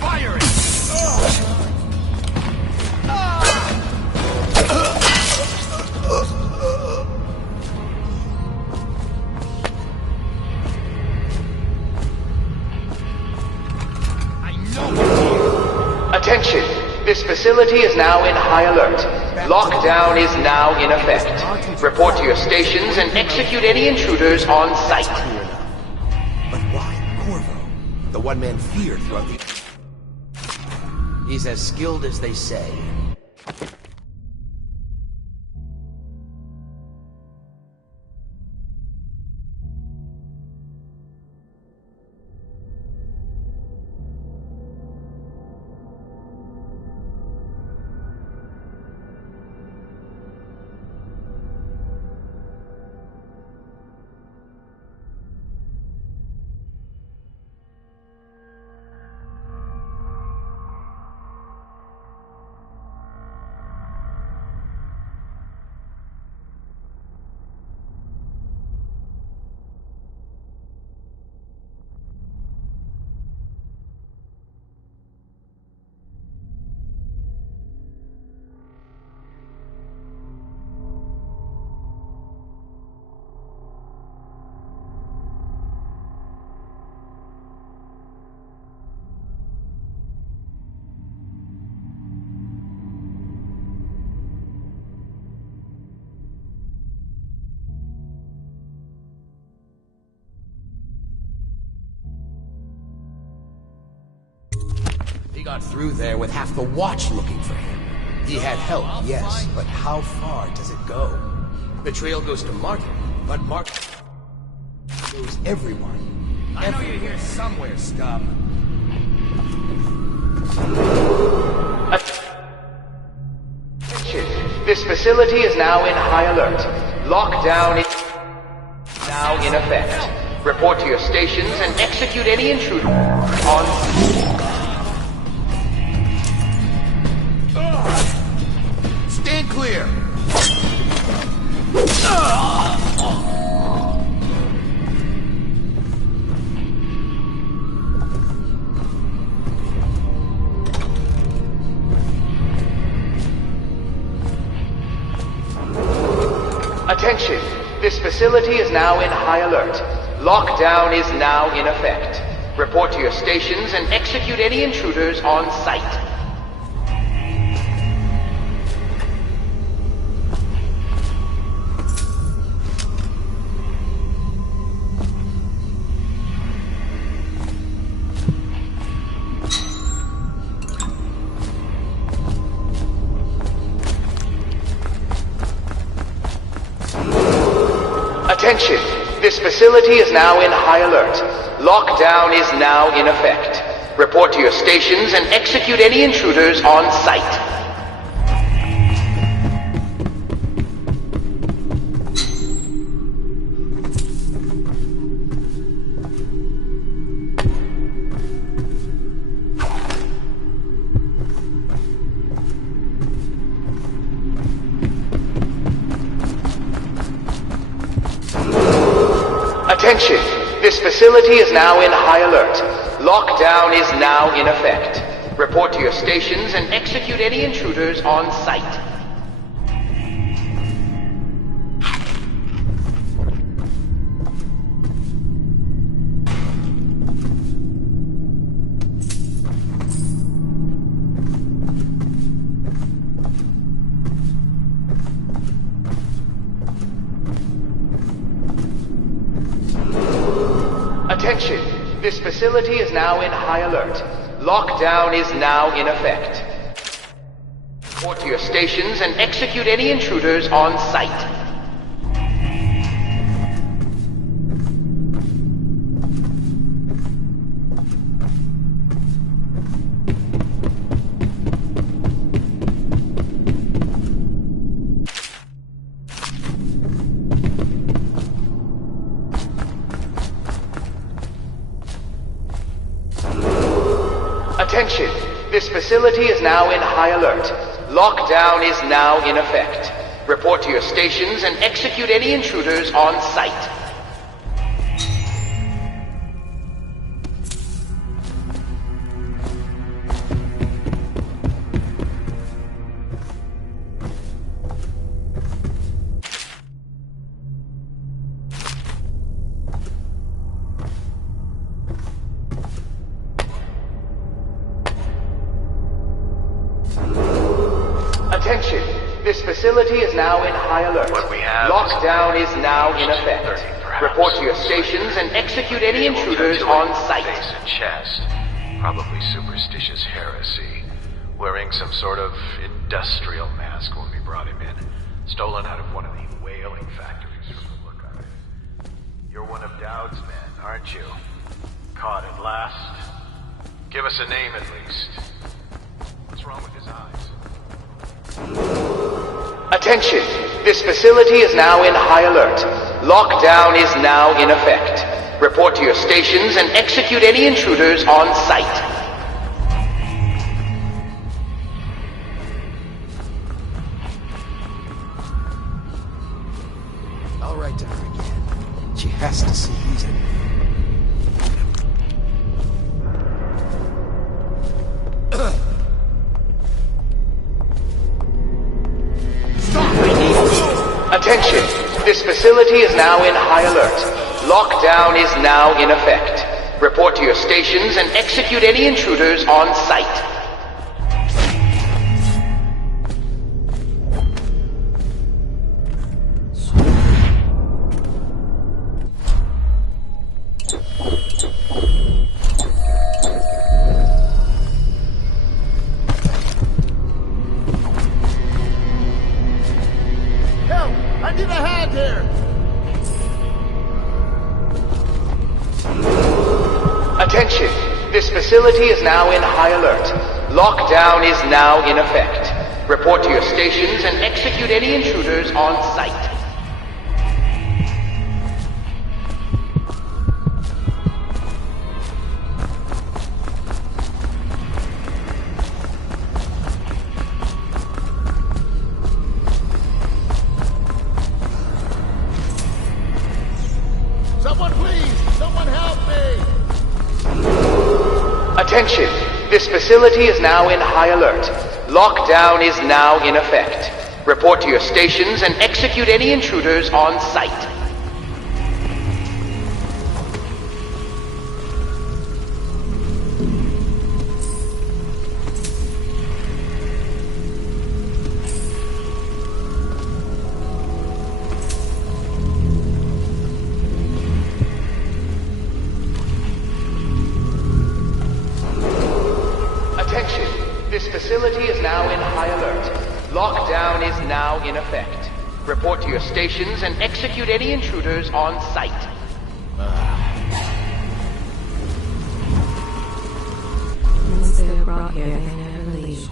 Fire it! Attention! This facility is now in high alert. Lockdown is now in effect. Report to your stations and execute any intruders on site. But why Corvo? The one man feared throughout the... He's as skilled as they say. He got through there with half the watch looking for him. He had help, yes, but how far does it go? The trail goes to Martin, but Martin knows everyone. I know you're here somewhere, scum. Attention! This facility is now in high alert. Lockdown is now in effect. Report to your stations and execute any intruder on... Stand clear! Attention! This facility is now in high alert. Lockdown is now in effect. Report to your stations and execute any intruders on site. Attention! This facility is now in high alert. Lockdown is now in effect. Report to your stations and execute any intruders on site. Attention! This facility is now in high alert. Lockdown is now in effect. Report to your stations and execute any intruders on site. Attention! This facility is now in high alert. Lockdown is now in effect. Report to your stations and execute any intruders on site. Attention! This facility is now in high alert. Lockdown is now in effect. Report to your stations and execute any intruders on site. Attention! This facility is now in high alert. Lockdown is now in effect. Report to your stations and execute any intruders on site. Face and chest. Probably superstitious heresy. Wearing some sort of industrial mask when we brought him in. Stolen out of one of the whaling factories from the look of it. You're one of Dowd's men, aren't you? Caught at last. Give us a name at least. What's wrong with his eyes? Attention! This facility is now in high alert. Lockdown is now in effect. Report to your stations and execute any intruders on site. I'll write to her again. She has to see these. Attention! This facility is now in high alert. Lockdown is now in effect. Report to your stations and execute any intruders on site. I need a hand here! Attention! This facility is now in high alert. Lockdown is now in effect. Report to your stations and execute any intruders on site. Attention! This facility is now in high alert. Lockdown is now in effect. Report to your stations and execute any intruders on site. This facility is now in high alert. Lockdown is now in effect. Report to your stations and execute any intruders on site. Once they're brought here, they never leave.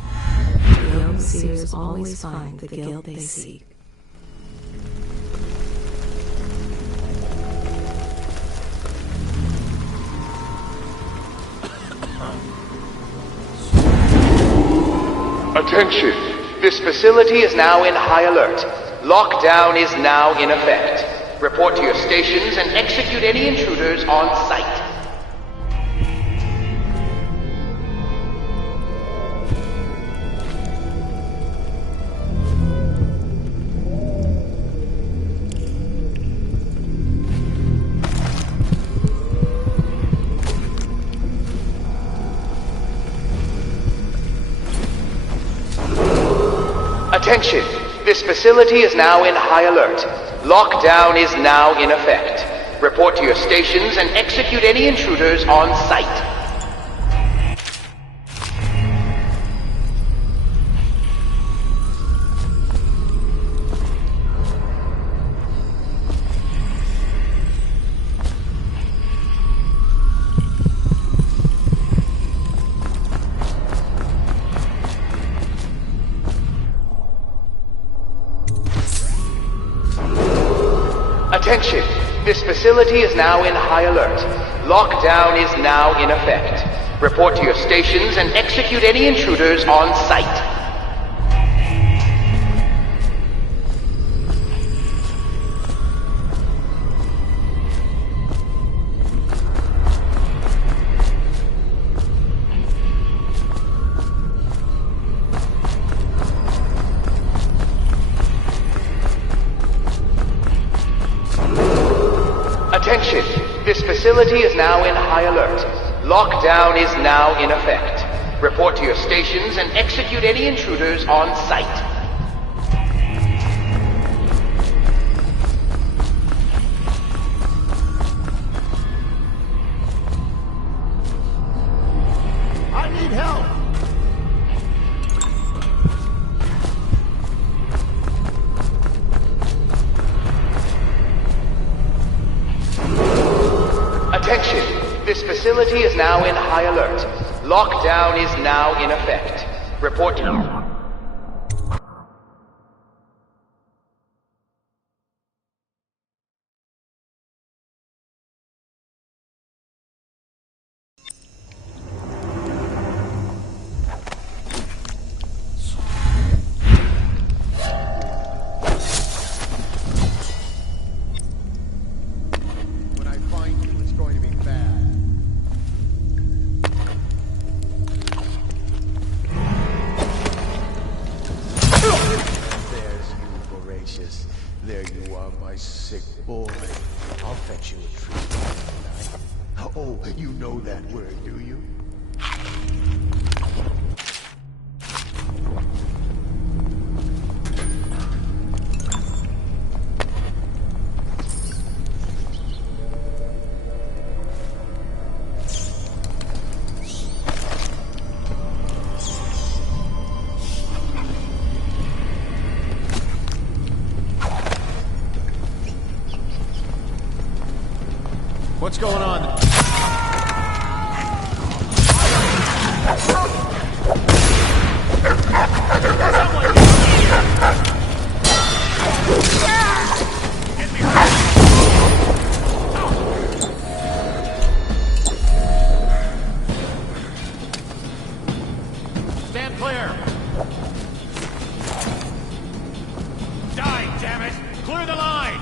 The overseers always find the guilt they seek. Attention! This facility is now in high alert. Lockdown is now in effect. Report to your stations and execute any intruders on site. Attention! This facility is now in high alert. Lockdown is now in effect. Report to your stations and execute any intruders on site. Attention! This facility is now in high alert. Lockdown is now in effect. Report to your stations and execute any intruders on site. Attention! This facility is now in high alert. Lockdown is now in effect. Report to your stations and execute any intruders on site. I need help! Attention! This facility is now in high alert. Lockdown is now in effect. Report to... There you are, my sick boy. I'll fetch you a treat tonight. Oh, you know that word, do you? What's going on? Stand clear! Die, damn it! Clear the line!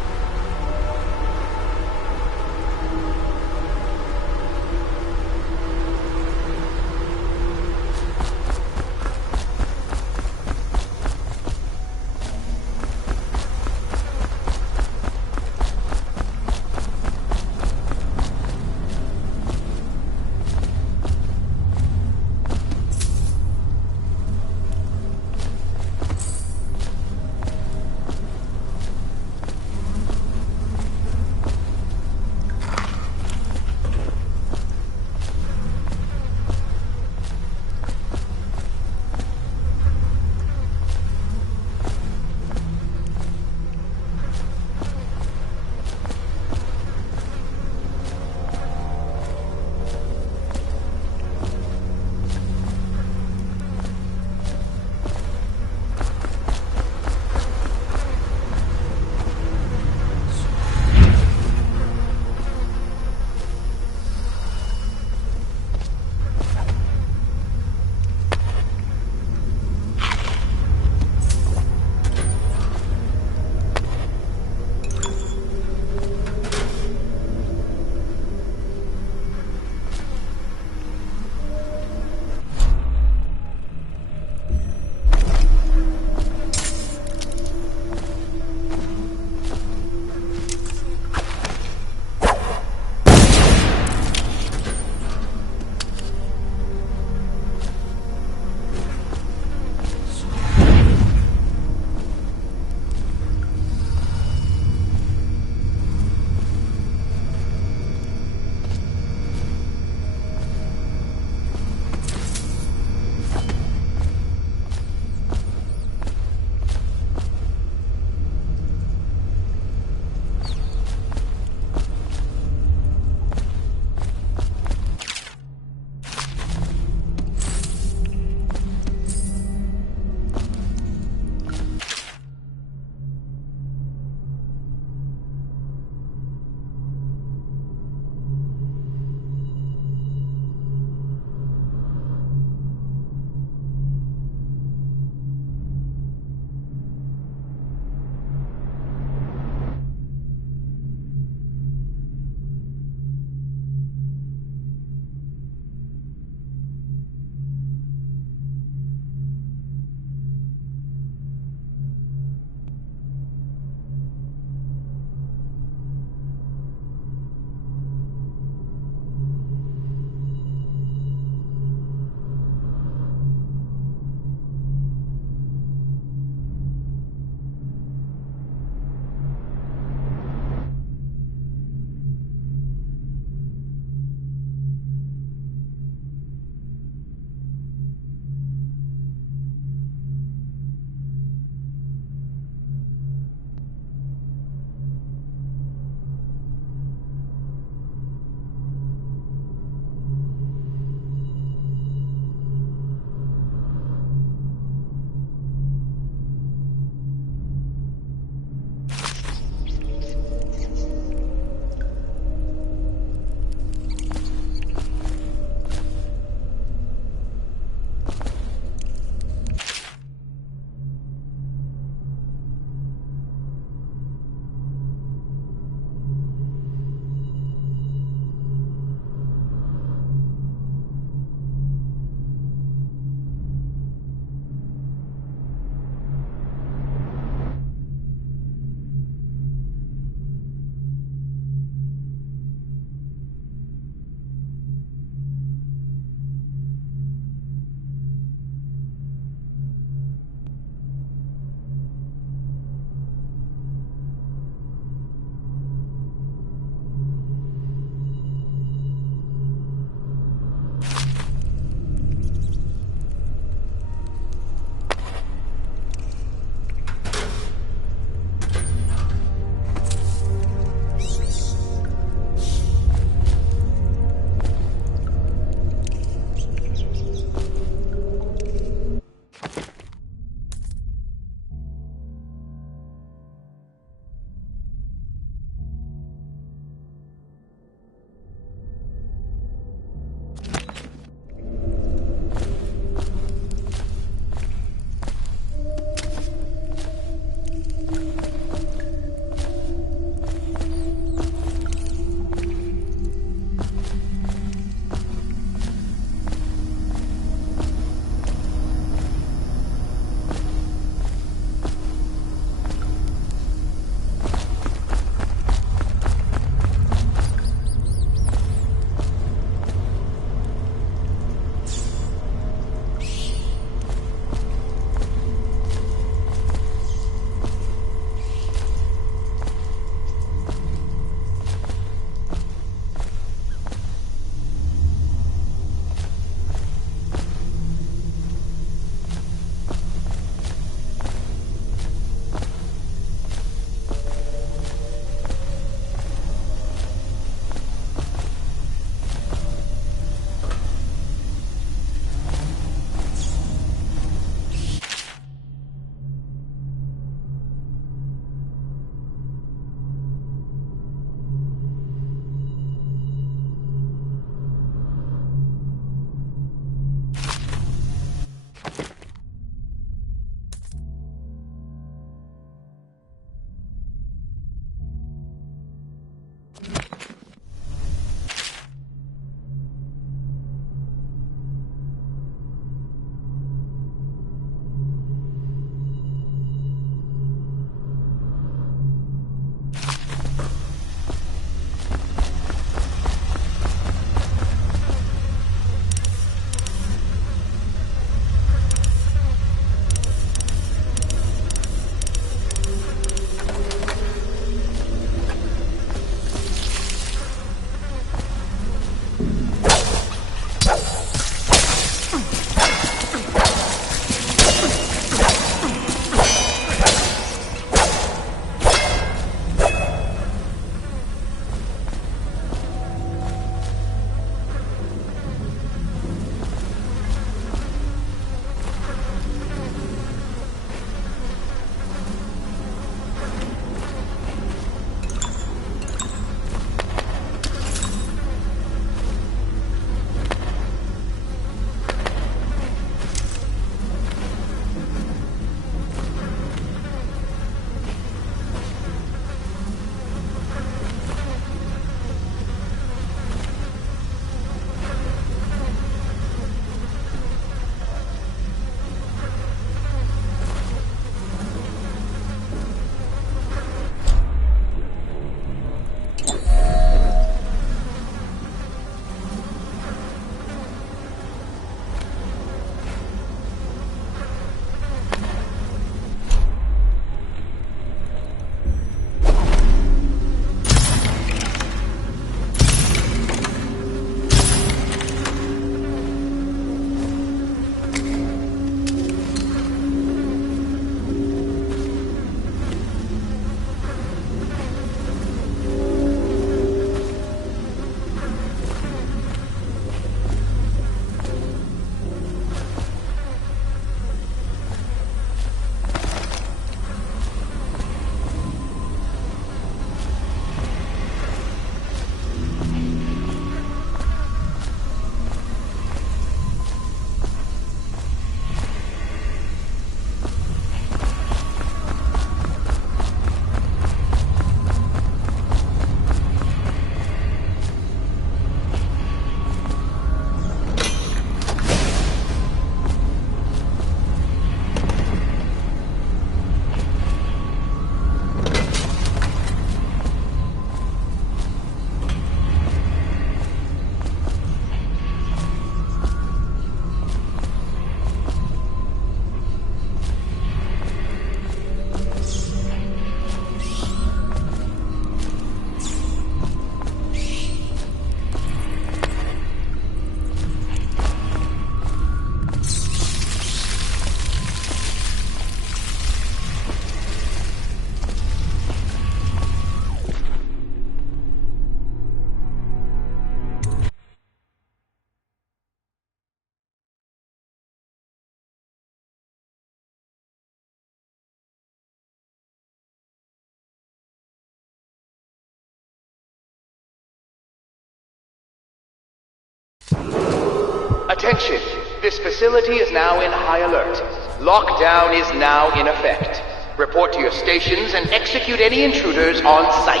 Attention! This facility is now in high alert. Lockdown is now in effect. Report to your stations and execute any intruders on site.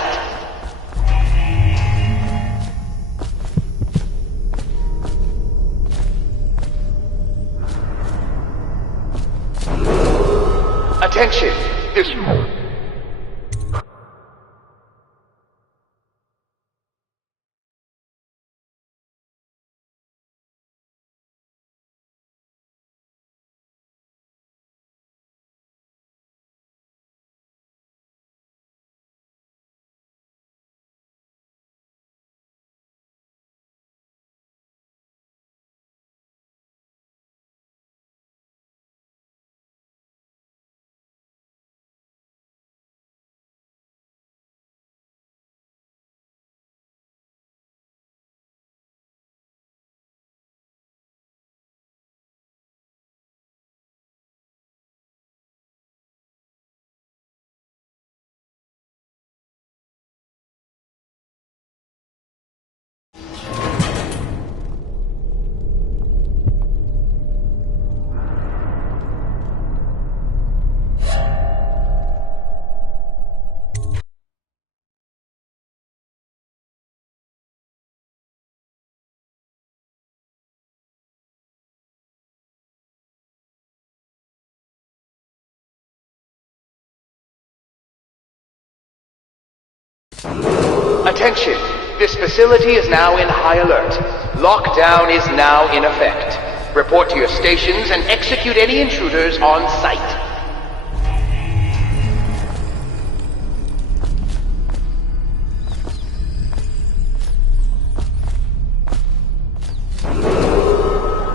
Attention! This... Attention! This facility is now in high alert. Lockdown is now in effect. Report to your stations and execute any intruders on site.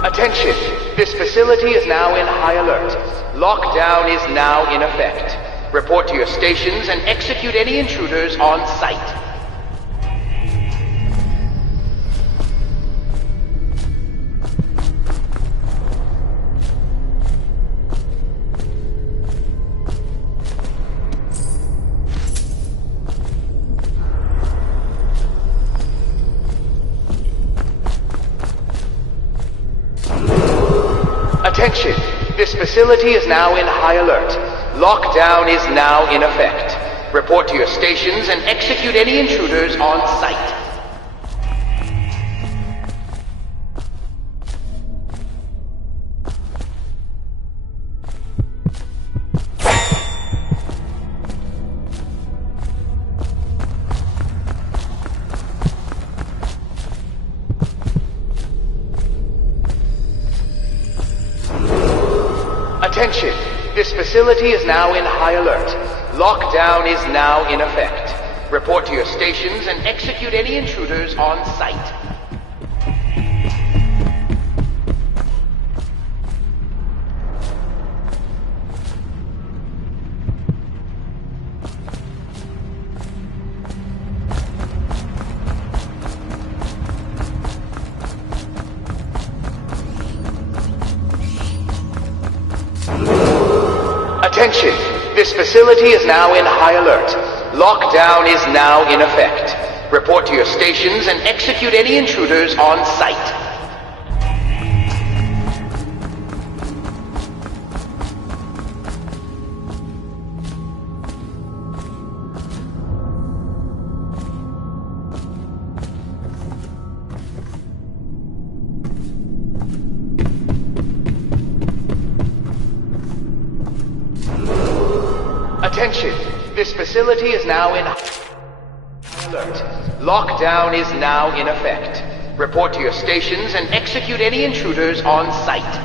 Attention! This facility is now in high alert. Lockdown is now in effect. Report to your stations and execute any intruders on site. Attention! This facility is now in high alert. Lockdown is now in effect. Report to your stations and execute any intruders on site. Attention! This facility is now in high alert. Lockdown is now in effect. Report to your stations and execute any intruders on site. Attention! This facility is now in high alert. Lockdown is now in effect. Report to your stations and execute any intruders on site. Attention! This facility is now in high alert. Lockdown is now in effect. Report to your stations and execute any intruders on site.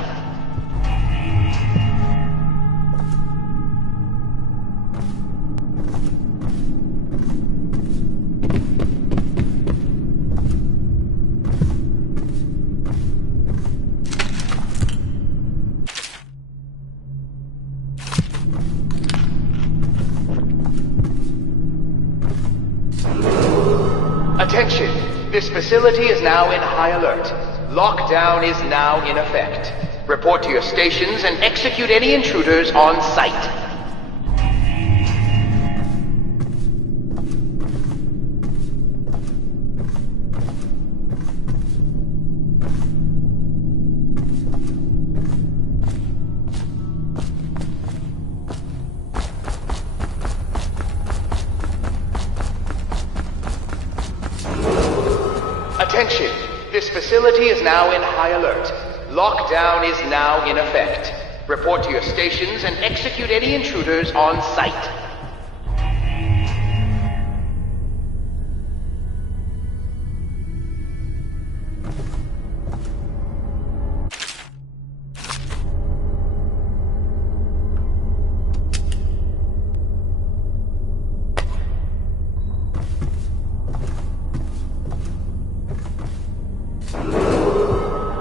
Attention! This facility is now in high alert. Lockdown is now in effect. Report to your stations and execute any intruders on site. Attention! This facility is now in high alert. Lockdown is now in effect. Report to your stations and execute any intruders on sight.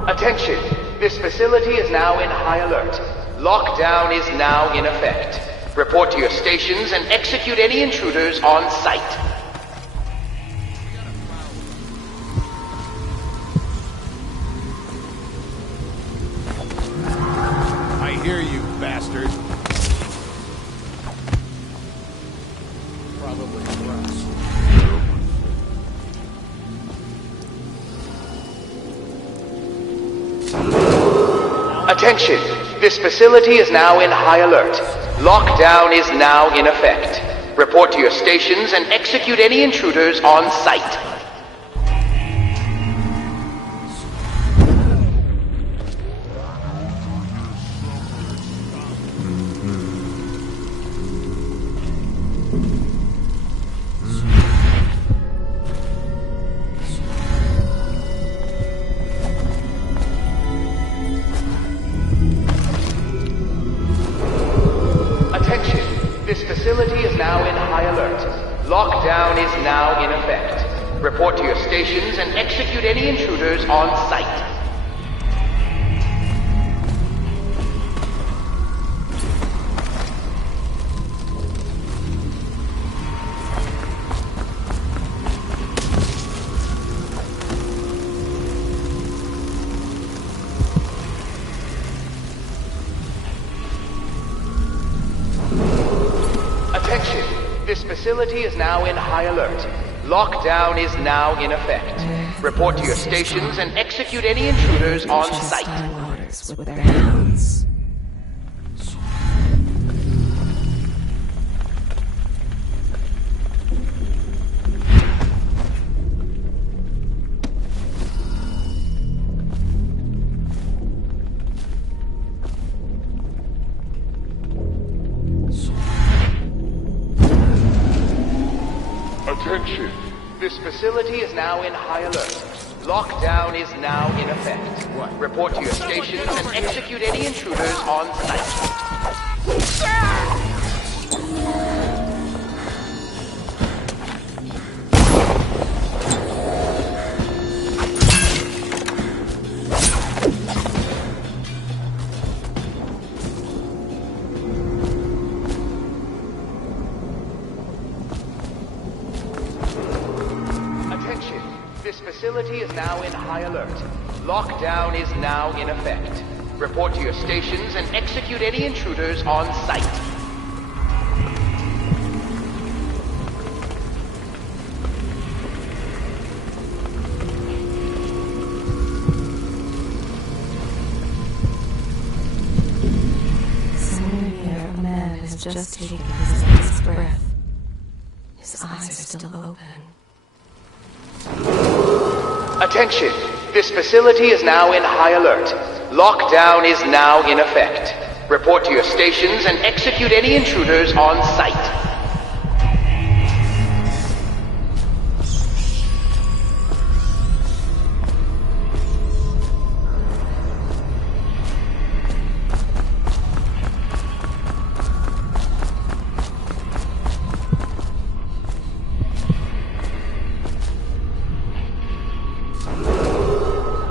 Attention! This facility is now in high alert. Lockdown is now in effect. Report to your stations and execute any intruders on sight. I hear you, bastard. Probably for us. Attention! This facility is now in high alert. Lockdown is now in effect. Report to your stations and execute any intruders on sight. This facility is now in high alert. Lockdown is now in effect. Report to your stations and execute any intruders on sight. Attention! This facility is now in high alert. Lockdown is now in effect. Report to your stations and execute any intruders on sight. Waters with their hounds. Attention! This facility is now in high alert. Lockdown is now in effect. Report to your stations and execute any intruders on sight. Attention! This facility is now in high alert. Lockdown is now in effect. Report to your stations and execute any intruders on sight. Somewhere near, a man has just taken his last breath. His eyes are still open. Attention! This facility is now in high alert. Lockdown is now in effect. Report to your stations and execute any intruders on sight.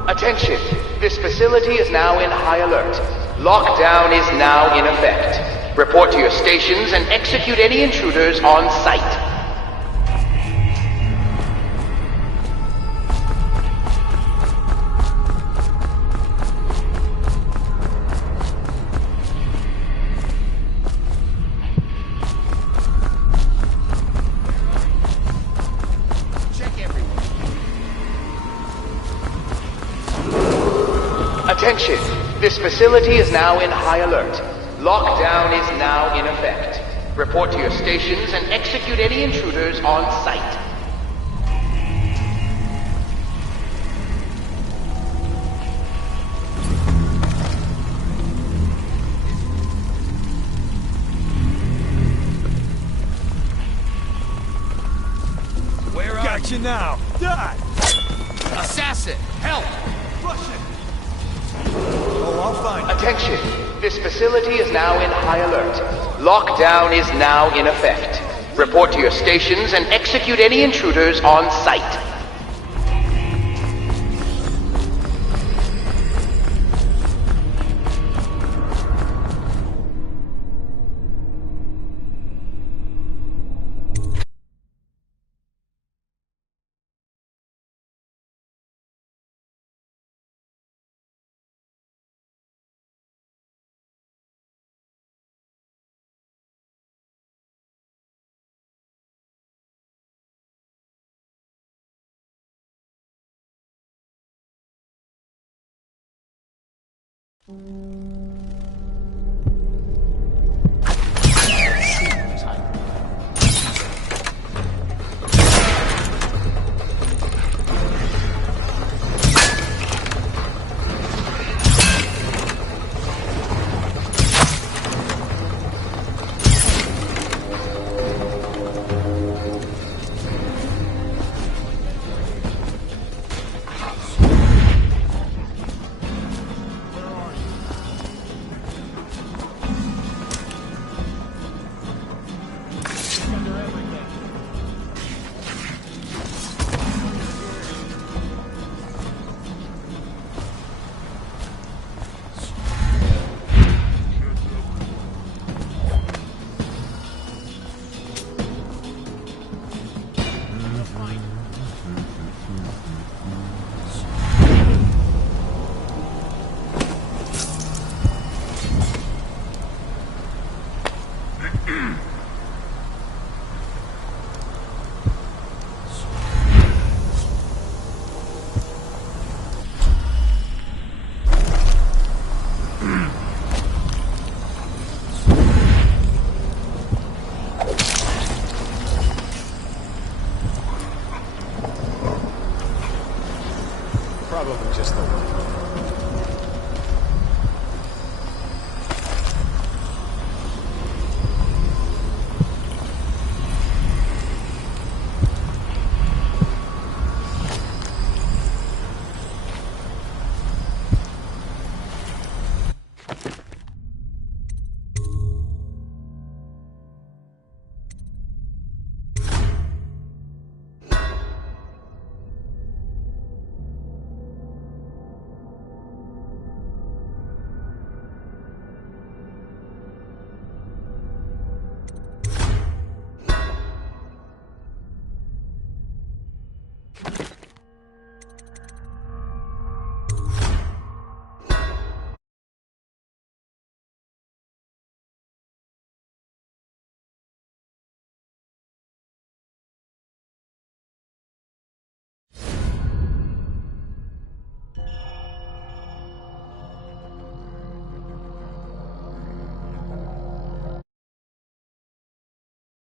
Attention! This facility is now in high alert. Lockdown is now in effect. Report to your stations and execute any intruders on sight. Attention! This facility is now in high alert. Lockdown is now in effect. Report to your stations and execute any intruders on sight. got you now. Die! Assassin! Help! Russian! Oh, I'll find Attention! This facility is now in high alert. Lockdown is now in effect. Report to your stations and execute any intruders on sight. Probably just the one.